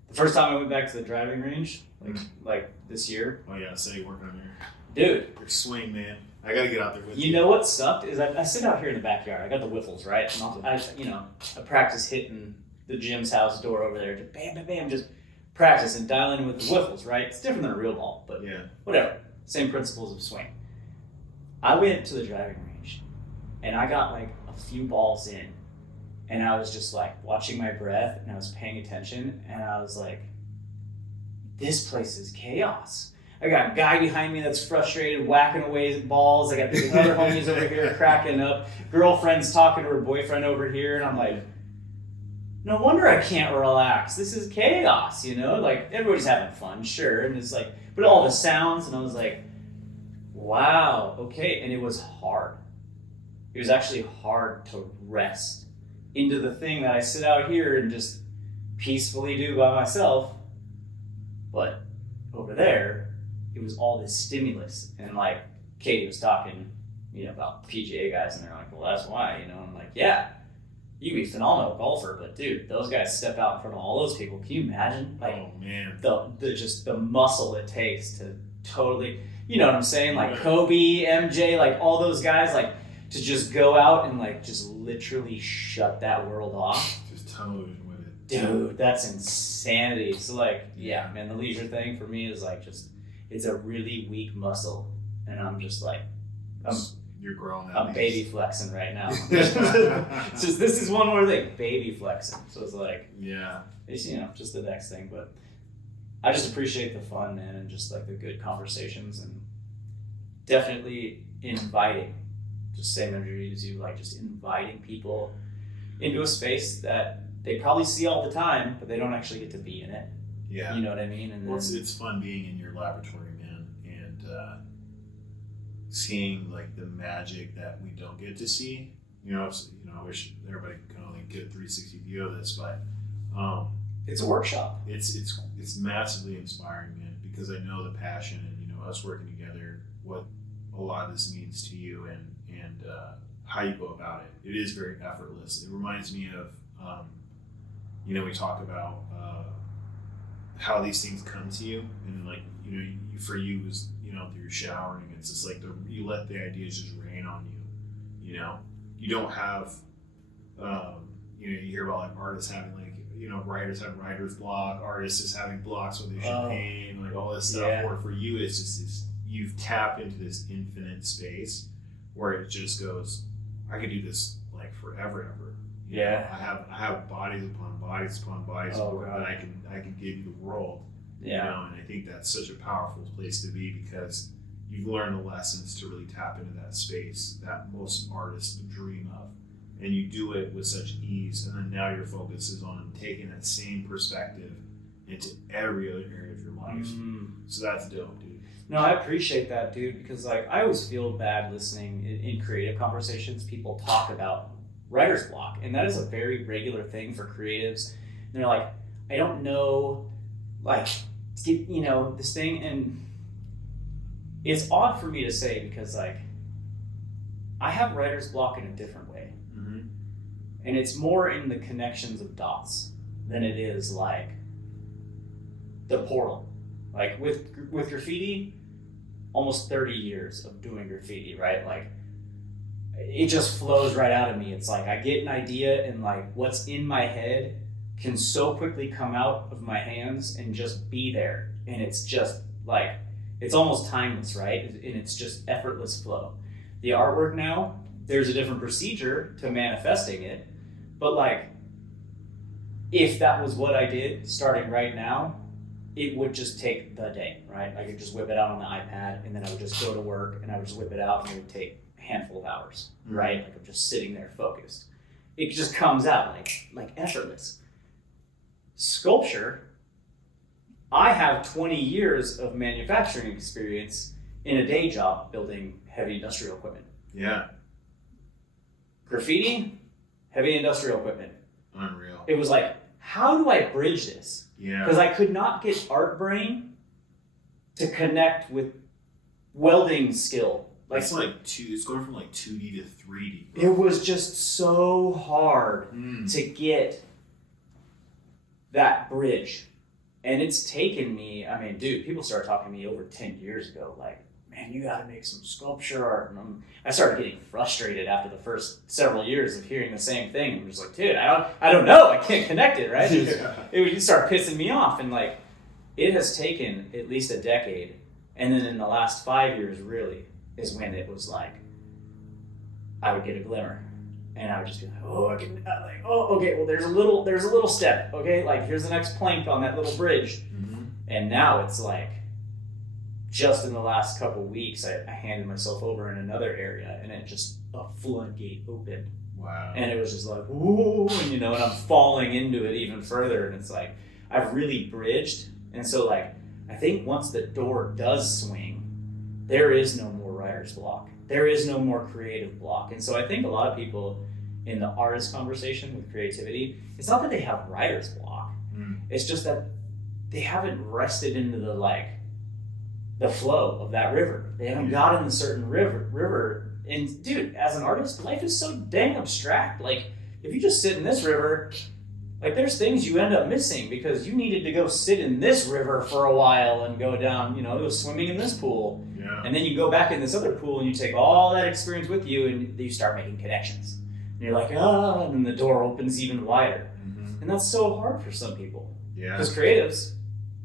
the first time I went back to the driving range, like this year. Oh yeah, say you're working on Dude. your swing, man. I gotta get out there with you. You know what sucked is I sit out here in the backyard. I got the wiffles, right? And I practice hitting the gym's house door over there. Just bam, bam, bam, just practice and dialing with the wiffles, right? It's different than a real ball, but whatever. Same principles of swing. I went to the driving range and I got like a few balls in and I was just like watching my breath and I was paying attention and I was like, this place is chaos. I got a guy behind me that's frustrated, whacking away at balls. I got the other homies over here cracking up. Girlfriend's talking to her boyfriend over here and I'm like, no wonder I can't relax. This is chaos, you know? Like everybody's having fun, sure. And it's like, but all the sounds and I was like, wow, okay, and it was hard. It was actually hard to rest into the thing that I sit out here and just peacefully do by myself. But over there, it was all this stimulus. And like Katie was talking, about PGA guys, and they're like, well, that's why, I'm like, yeah, you can be a phenomenal golfer, but dude, those guys step out in front of all those people. Can you imagine? Like, oh man, the muscle it takes to totally. You know what I'm saying? Like Kobe, MJ, like all those guys, like to just go out and like just literally shut that world off. Just television with it. Dude, that's insanity. So like, yeah, man, the leisure thing for me is like it's a really weak muscle. And I'm just like, you're growing. I'm baby flexing right now. It's just, this is one more thing, baby flexing. So it's like, it's, just the next thing. But I just appreciate the fun, man, and just like the good conversations and definitely inviting, just same energy as you, like just inviting people into a space that they probably see all the time, but they don't actually get to be in it. Yeah. You know what I mean? And well, it's fun being in your laboratory, man, and seeing like the magic that we don't get to see. I wish everybody could only get a 360 view of this, but it's a workshop. It's massively inspiring, man, because I know the passion and us working together, what a lot of this means to you and how you go about it. It is very effortless. It reminds me of we talk about how these things come to you, and like for you is through showering. It's just like you let the ideas just rain on you. You don't have you hear about like artists having like writers have writer's block, artists just having blocks when they should paint, like all this stuff. Yeah. Or for you, it's just you've tapped into this infinite space where it just goes, I could do this like forever, ever. I have bodies upon bodies upon bodies of work that I can give you the world. Yeah. And I think that's such a powerful place to be because you've learned the lessons to really tap into that space that most artists dream of. And you do it with such ease, and then now your focus is on taking that same perspective into every other area of your life. So that's dope, dude. No, I appreciate that, dude, because like I always feel bad listening in creative conversations. People talk about writer's block, and that is a very regular thing for creatives. And they're like, I don't know, like, this thing, and it's odd for me to say because like I have writer's block in a different way. And it's more in the connections of dots than it is like the portal. Like with graffiti, almost 30 years of doing graffiti, right? Like, it just flows right out of me. It's like I get an idea and like what's in my head can so quickly come out of my hands and just be there. And it's just like, it's almost timeless, right? And it's just effortless flow. The artwork now, there's a different procedure to manifesting it. But like, if that was what I did starting right now, it would just take the day, right? I could just whip it out on the iPad and then I would just go to work and I would just whip it out and it would take a handful of hours, right? Like I'm just sitting there focused. It just comes out like effortless. Sculpture, I have 20 years of manufacturing experience in a day job building heavy industrial equipment. Yeah. Graffiti, heavy industrial equipment. Unreal. It was like, how do I bridge this? Yeah. Because I could not get art brain to connect with welding skill. Like, it's like it's going from like 2D to 3D. It was just so hard to get that bridge. And it's taken me, I mean, dude, people started talking to me over 10 years ago, like, man, you gotta make some sculpture art. And I started getting frustrated after the first several years of hearing the same thing. I'm just like, dude, I don't know, I can't connect it, right? It would start pissing me off. And like, it has taken at least a decade. And then in the last 5 years, really, is when it was like, I would get a glimmer. And I would just be like, okay, well, there's a little step, okay? Like, here's the next plank on that little bridge. Mm-hmm. And now it's like, just in the last couple weeks, I handed myself over in another area, and it just, a floodgate opened. Wow. And it was just like, whoa, and I'm falling into it even further, and it's like, I've really bridged. And so, like, I think once the door does swing, there is no more writer's block. There is no more creative block. And so I think a lot of people in the artist conversation with creativity, it's not that they have writer's block. It's just that they haven't rested into the flow of that river. They haven't gotten a certain river. And dude, as an artist, life is so dang abstract. Like, if you just sit in this river, like, there's things you end up missing because you needed to go sit in this river for a while and go down, go swimming in this pool. Yeah. And then you go back in this other pool and you take all that experience with you and you start making connections. And you're like, and then the door opens even wider. Mm-hmm. And that's so hard for some people. Yeah. Because creatives,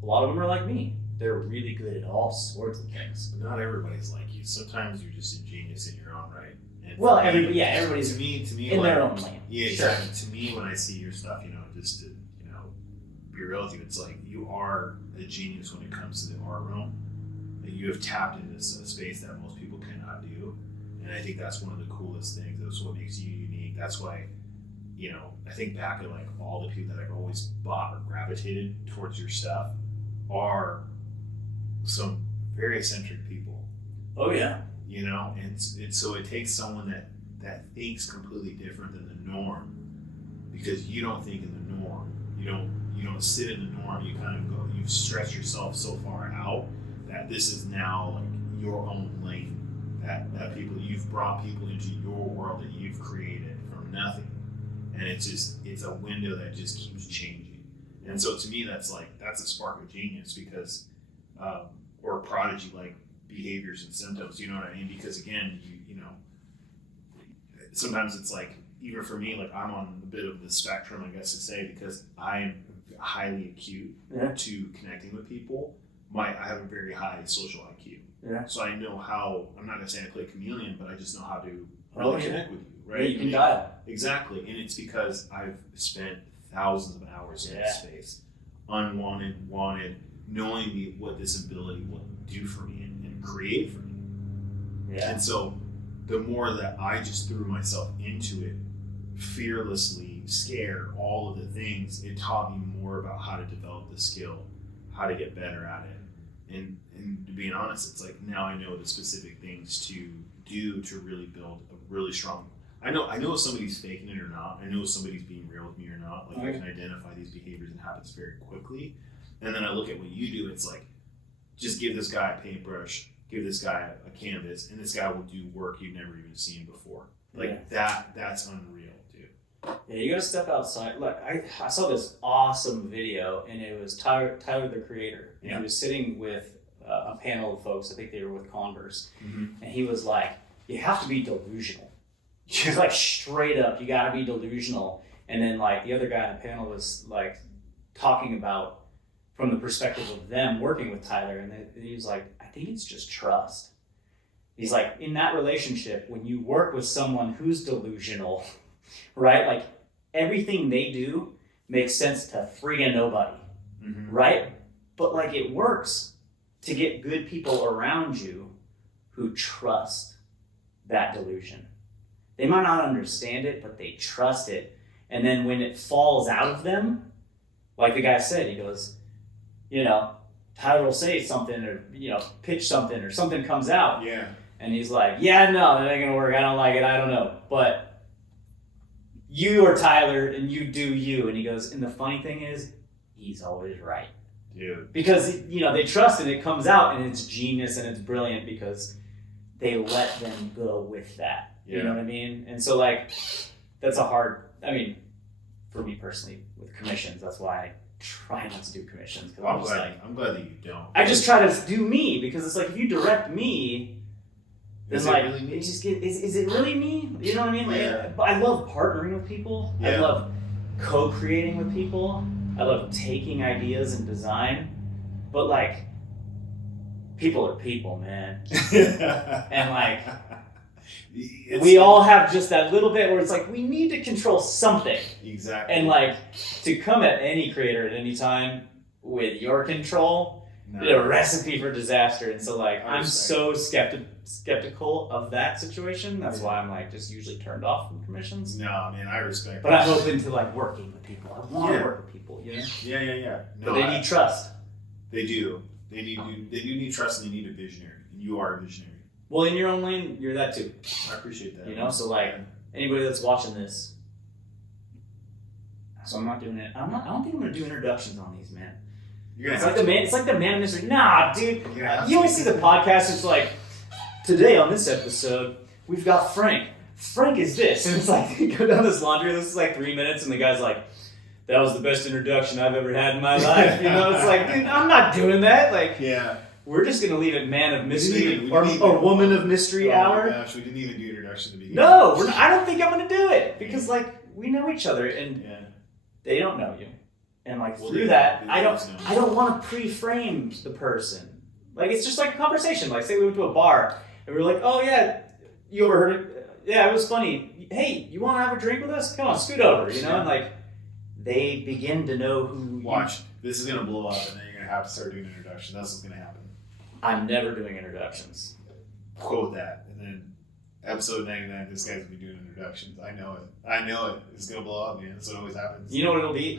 a lot of them are like me. They're really good at all sorts of things. But not everybody's like you. Sometimes you're just a genius in your own right. And everybody's to me, in like, their own lane. Yeah, exactly. Sure. To me, when I see your stuff, just to be real with you, it's like you are a genius when it comes to the art realm. That you have tapped into a space that most people cannot do, and I think that's one of the coolest things. That's what makes you unique. That's why, I think back at like all the people that I've always bought or gravitated towards your stuff are some very eccentric people. Oh yeah. And so it takes someone that thinks completely different than the norm, because you don't think in the norm. You don't sit in the norm. You kind of go. You stretch yourself so far out that this is now like your own lane. That you've brought people into your world that you've created from nothing, and it's a window that just keeps changing. And so to me, that's a spark of genius, because or prodigy like behaviors and symptoms. You know what I mean? Because again, sometimes it's like, even for me, like I'm on a bit of the spectrum, I guess to say, because I'm highly acute to connecting with people. I have a very high social IQ. Yeah. So I know how, I'm not gonna say I play chameleon, but I just know how to really connect with you, right? Yeah, you can dial. Exactly. And it's because I've spent thousands of hours in this space, unwanted, wanted, knowing what this ability will do for me and create for me. Yeah. And so the more that I just threw myself into it, fearlessly, scared, all of the things, it taught me more about how to develop the skill, how to get better at it. And to be honest, it's like now I know the specific things to do to really build a really strong. I know if somebody's faking it or not. I know if somebody's being real with me or not. Like, I can identify these behaviors and habits very quickly. And then I look at what you do. It's like, just give this guy a paintbrush, give this guy a canvas, and this guy will do work you've never even seen before. Like that's unreal, dude. Yeah, you gotta step outside. Look, I saw this awesome video, and it was Tyler the Creator. And he was sitting with a panel of folks. I think they were with Converse, Mm-hmm. and he was like, "You have to be delusional." He's like, straight up, you got to be delusional. And then like the other guy on the panel was like talking about from the perspective of them working with Tyler, and he was like, "I think it's just trust." He's like, in that relationship, when you work with someone who's delusional, right? Like everything they do makes sense to friggin' nobody, Mm-hmm. right? But like it works to get good people around you who trust that delusion. They might not understand it, but they trust it. And then when it falls out of them, like the guy said, he goes, you know, Tyler will say something or, you know, pitch something or something comes out. Yeah. And he's like, yeah, no, that ain't gonna work. I don't like it. I don't know. But you are Tyler and you do you. And he goes, and the funny thing is, he's always right. Dude. Because, you know, they trust and it comes out and it's genius and it's brilliant because they let them go with that. Yeah. You know what I mean? And so, like, that's a hard, I mean, for me personally, with commissions, that's why I try not to do commissions. Because I'm glad that you don't. I just try to do me because it's like, if you direct me, then Is it like, really me? it just get, is it really me? You know what I mean? Like, Yeah. but I love partnering with people. I Yeah. love co-creating with people. I love taking ideas and design. But like, people are people, man. And like, we all have just that little bit where it's like, we need to control something. Exactly. And like, to come at any creator at any time with your control, is a recipe for disaster. And so like, I'm so skeptical of that situation. That's why I'm like just usually turned off from commissions. No, man, I respect. But I'm open to like working with people. I want to Yeah. work with people, you know? Yeah. But they need trust. They do. They do need trust, and they need a visionary. And you are a visionary. Well, in your own lane, you're that too. I appreciate that. You know, so like anybody that's watching this, so I'm not doing it. I don't think I'm gonna do introductions on these, man. You're gonna It's have like to. it's like the man of mystery. Nah, dude. You're gonna have You always to. see the podcast. It's like today on this episode we've got Frank. Frank is this, and it's like you go down this laundry list. It's like 3 minutes, and the guy's like, "That was the best introduction I've ever had in my life." You know, it's like, dude, I'm not doing that. Like, Yeah. we're just gonna leave it man of mystery We or didn't even- woman of mystery Oh hour. my gosh, we didn't even do introduction to begin. No, I don't think I'm gonna do it because like we know each other and Yeah. they don't know you, and like Well, through they- that, they I don't know. don't want to pre-frame the person. Like it's just like a conversation. Like say we went to a bar and we were like, oh yeah, you overheard it? Yeah, it was funny. Hey, you want to have a drink with us? Come on, scoot over. You know, and like they begin to know who. Watch. This is gonna blow up, and then you're gonna have to start doing an introduction. That's what's gonna happen. I'm never doing introductions. Quote that, and then episode 99. This guy's gonna be doing introductions. I know it. It's gonna blow up, man. That's what always happens. You know what it'll be?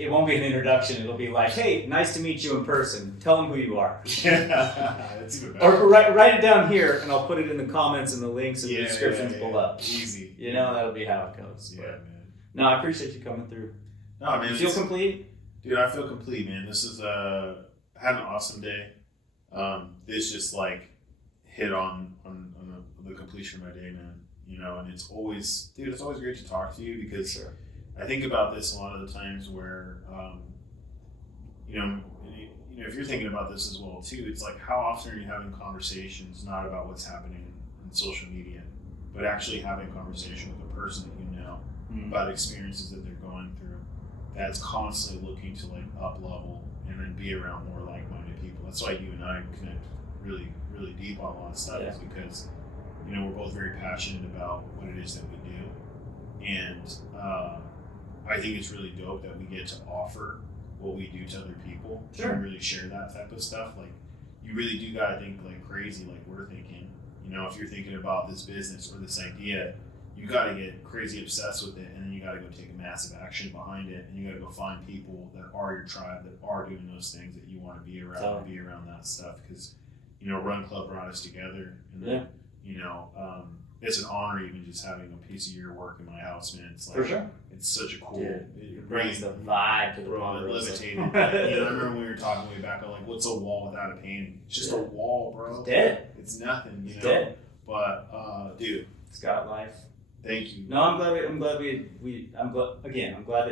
It won't be an introduction. It'll be like, hey, nice to meet you in person. Tell them who you are. That's even better. Or write it down here, and I'll put it in the comments and the links and the Yeah, descriptions yeah, yeah. below. Easy. You know, that'll be how it goes. Yeah, But, man. no, I appreciate you coming through. No, man. You feel it's- complete? Dude, I feel complete, man. This is I had an awesome day. This just like hit on the completion of my day, man. You know, and it's always great to talk to you because I think about this a lot of the times where, you know, if you're thinking about this as well too, it's like how often are you having conversations not about what's happening in social media, but actually having a conversation with a person that you know about experiences that they're going through, that's constantly looking to like up level and then be around more like-minded people. That's why you and I connect really, really deep on a lot of stuff is because, you know, we're both very passionate about what it is that we do. And I think it's really dope that we get to offer what we do to other people and really share that type of stuff. Like, you really do gotta think like crazy, like we're thinking. You know, if you're thinking about this business or this idea, you gotta get crazy obsessed with it, and then you gotta go take a massive action behind it, and you gotta go find people that are your tribe, that are doing those things that you want to be around, and be around that stuff. Because, you know, Run Club brought us together, and then, you know, it's an honor even just having a piece of your work in my house, man. It's like, For sure. It's such a cool. It brings the vibe to the Ponderosa. Levitated. You know, I remember when we were talking way back. I'm like, "What's a wall without a painting? It's just a wall, bro. It's dead. It's nothing. You know. Dead. But dude, it's got life. Thank you. No, I'm glad that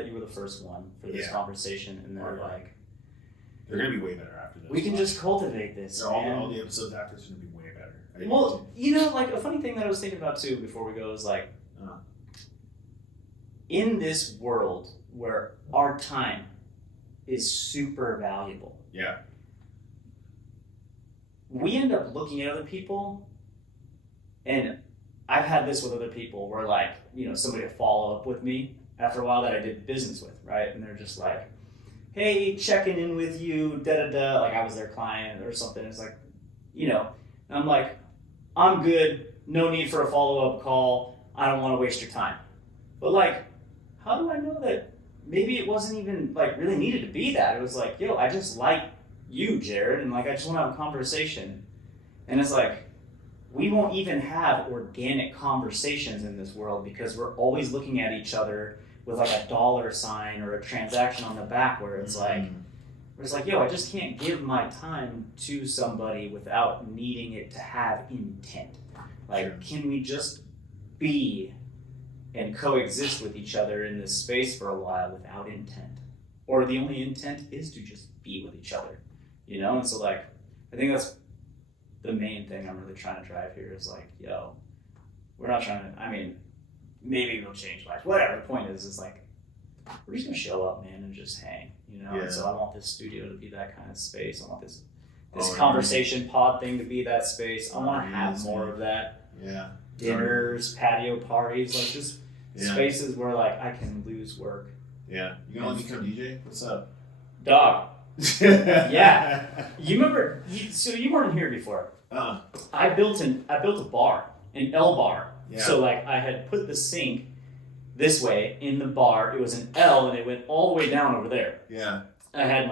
you were the first one for this conversation, and then like, They're gonna be way better after this. We can just cultivate this. All the episodes after is gonna be way better. Well, you know, like a funny thing that I was thinking about too before we go is like, in this world where our time is super valuable. Yeah. We end up looking at other people, and I've had this with other people where like, you know, somebody will follow up with me after a while that I did business with, right? And they're just like, hey, checking in with you, da-da-da, like I was their client or something. It's like, you know, and I'm like, I'm good, no need for a follow-up call, I don't want to waste your time. But like, how do I know that maybe it wasn't even like really needed to be that? It was like, yo, I just like you, Jared, and like I just want to have a conversation. And it's like, we won't even have organic conversations in this world because we're always looking at each other with like a dollar sign or a transaction on the back where it's like, yo, I just can't give my time to somebody without needing it to have intent. Like, can we just be and coexist with each other in this space for a while without intent? Or the only intent is to just be with each other, you know? And so like, I think that's the main thing I'm really trying to drive here is like, yo, we're not trying to, I mean, maybe it'll change life, whatever. The point is like, we're just gonna show up, man, and just hang, you know? Yeah. And so I want this studio to be that kind of space. I want this Oh, conversation pod thing to be that space. I want to have Amazing. more of that. Yeah. Dinners, patio parties, like just spaces where like I can lose work. Yeah. You gonna let me come DJ? What's up? Dog. Yeah. You remember? So you weren't here before. I built a bar, an L bar. Yeah. So like I had put the sink this way in the bar. It was an L, and it went all the way down over there. Yeah. I had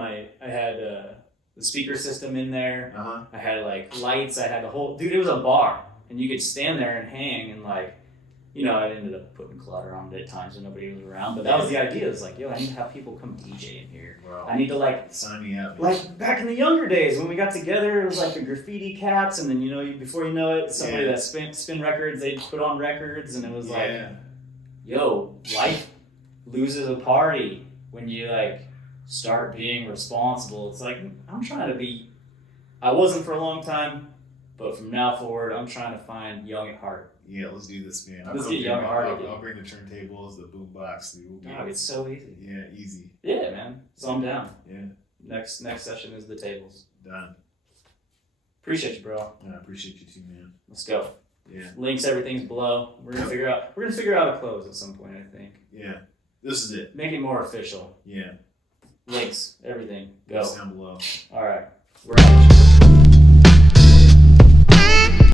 the speaker system in there. I had like lights. I had the whole dude. It was a bar, and you could stand there and hang and like, you know, I ended up putting clutter on it at times when nobody was around. But that was the idea. It's like, yo, I need to have people come DJ in here. Bro. I need to like sign me up. like back in the younger days when we got together. It was like the graffiti cats, and then you know, before you know it, somebody that spin records, they'd put on records, and it was like, yo, life loses a party when you like start being responsible. It's like, I'm trying to be, I wasn't for a long time, but from now forward, I'm trying to find young at heart. Yeah, let's do this, man. Let's get young at heart. I'll bring the turntables, the boombox. Oh, it's so easy. Yeah, easy. Yeah, man. So I'm down. Yeah. Next session is the tables. Done. Appreciate you, bro. Yeah, I appreciate you too, man. Let's go. Yeah. Links, everything's below. We're gonna figure out a close at some point, I think. Yeah. This is it. Make it more official. Yeah. Links, everything. Go. Links down below. All right. We're out.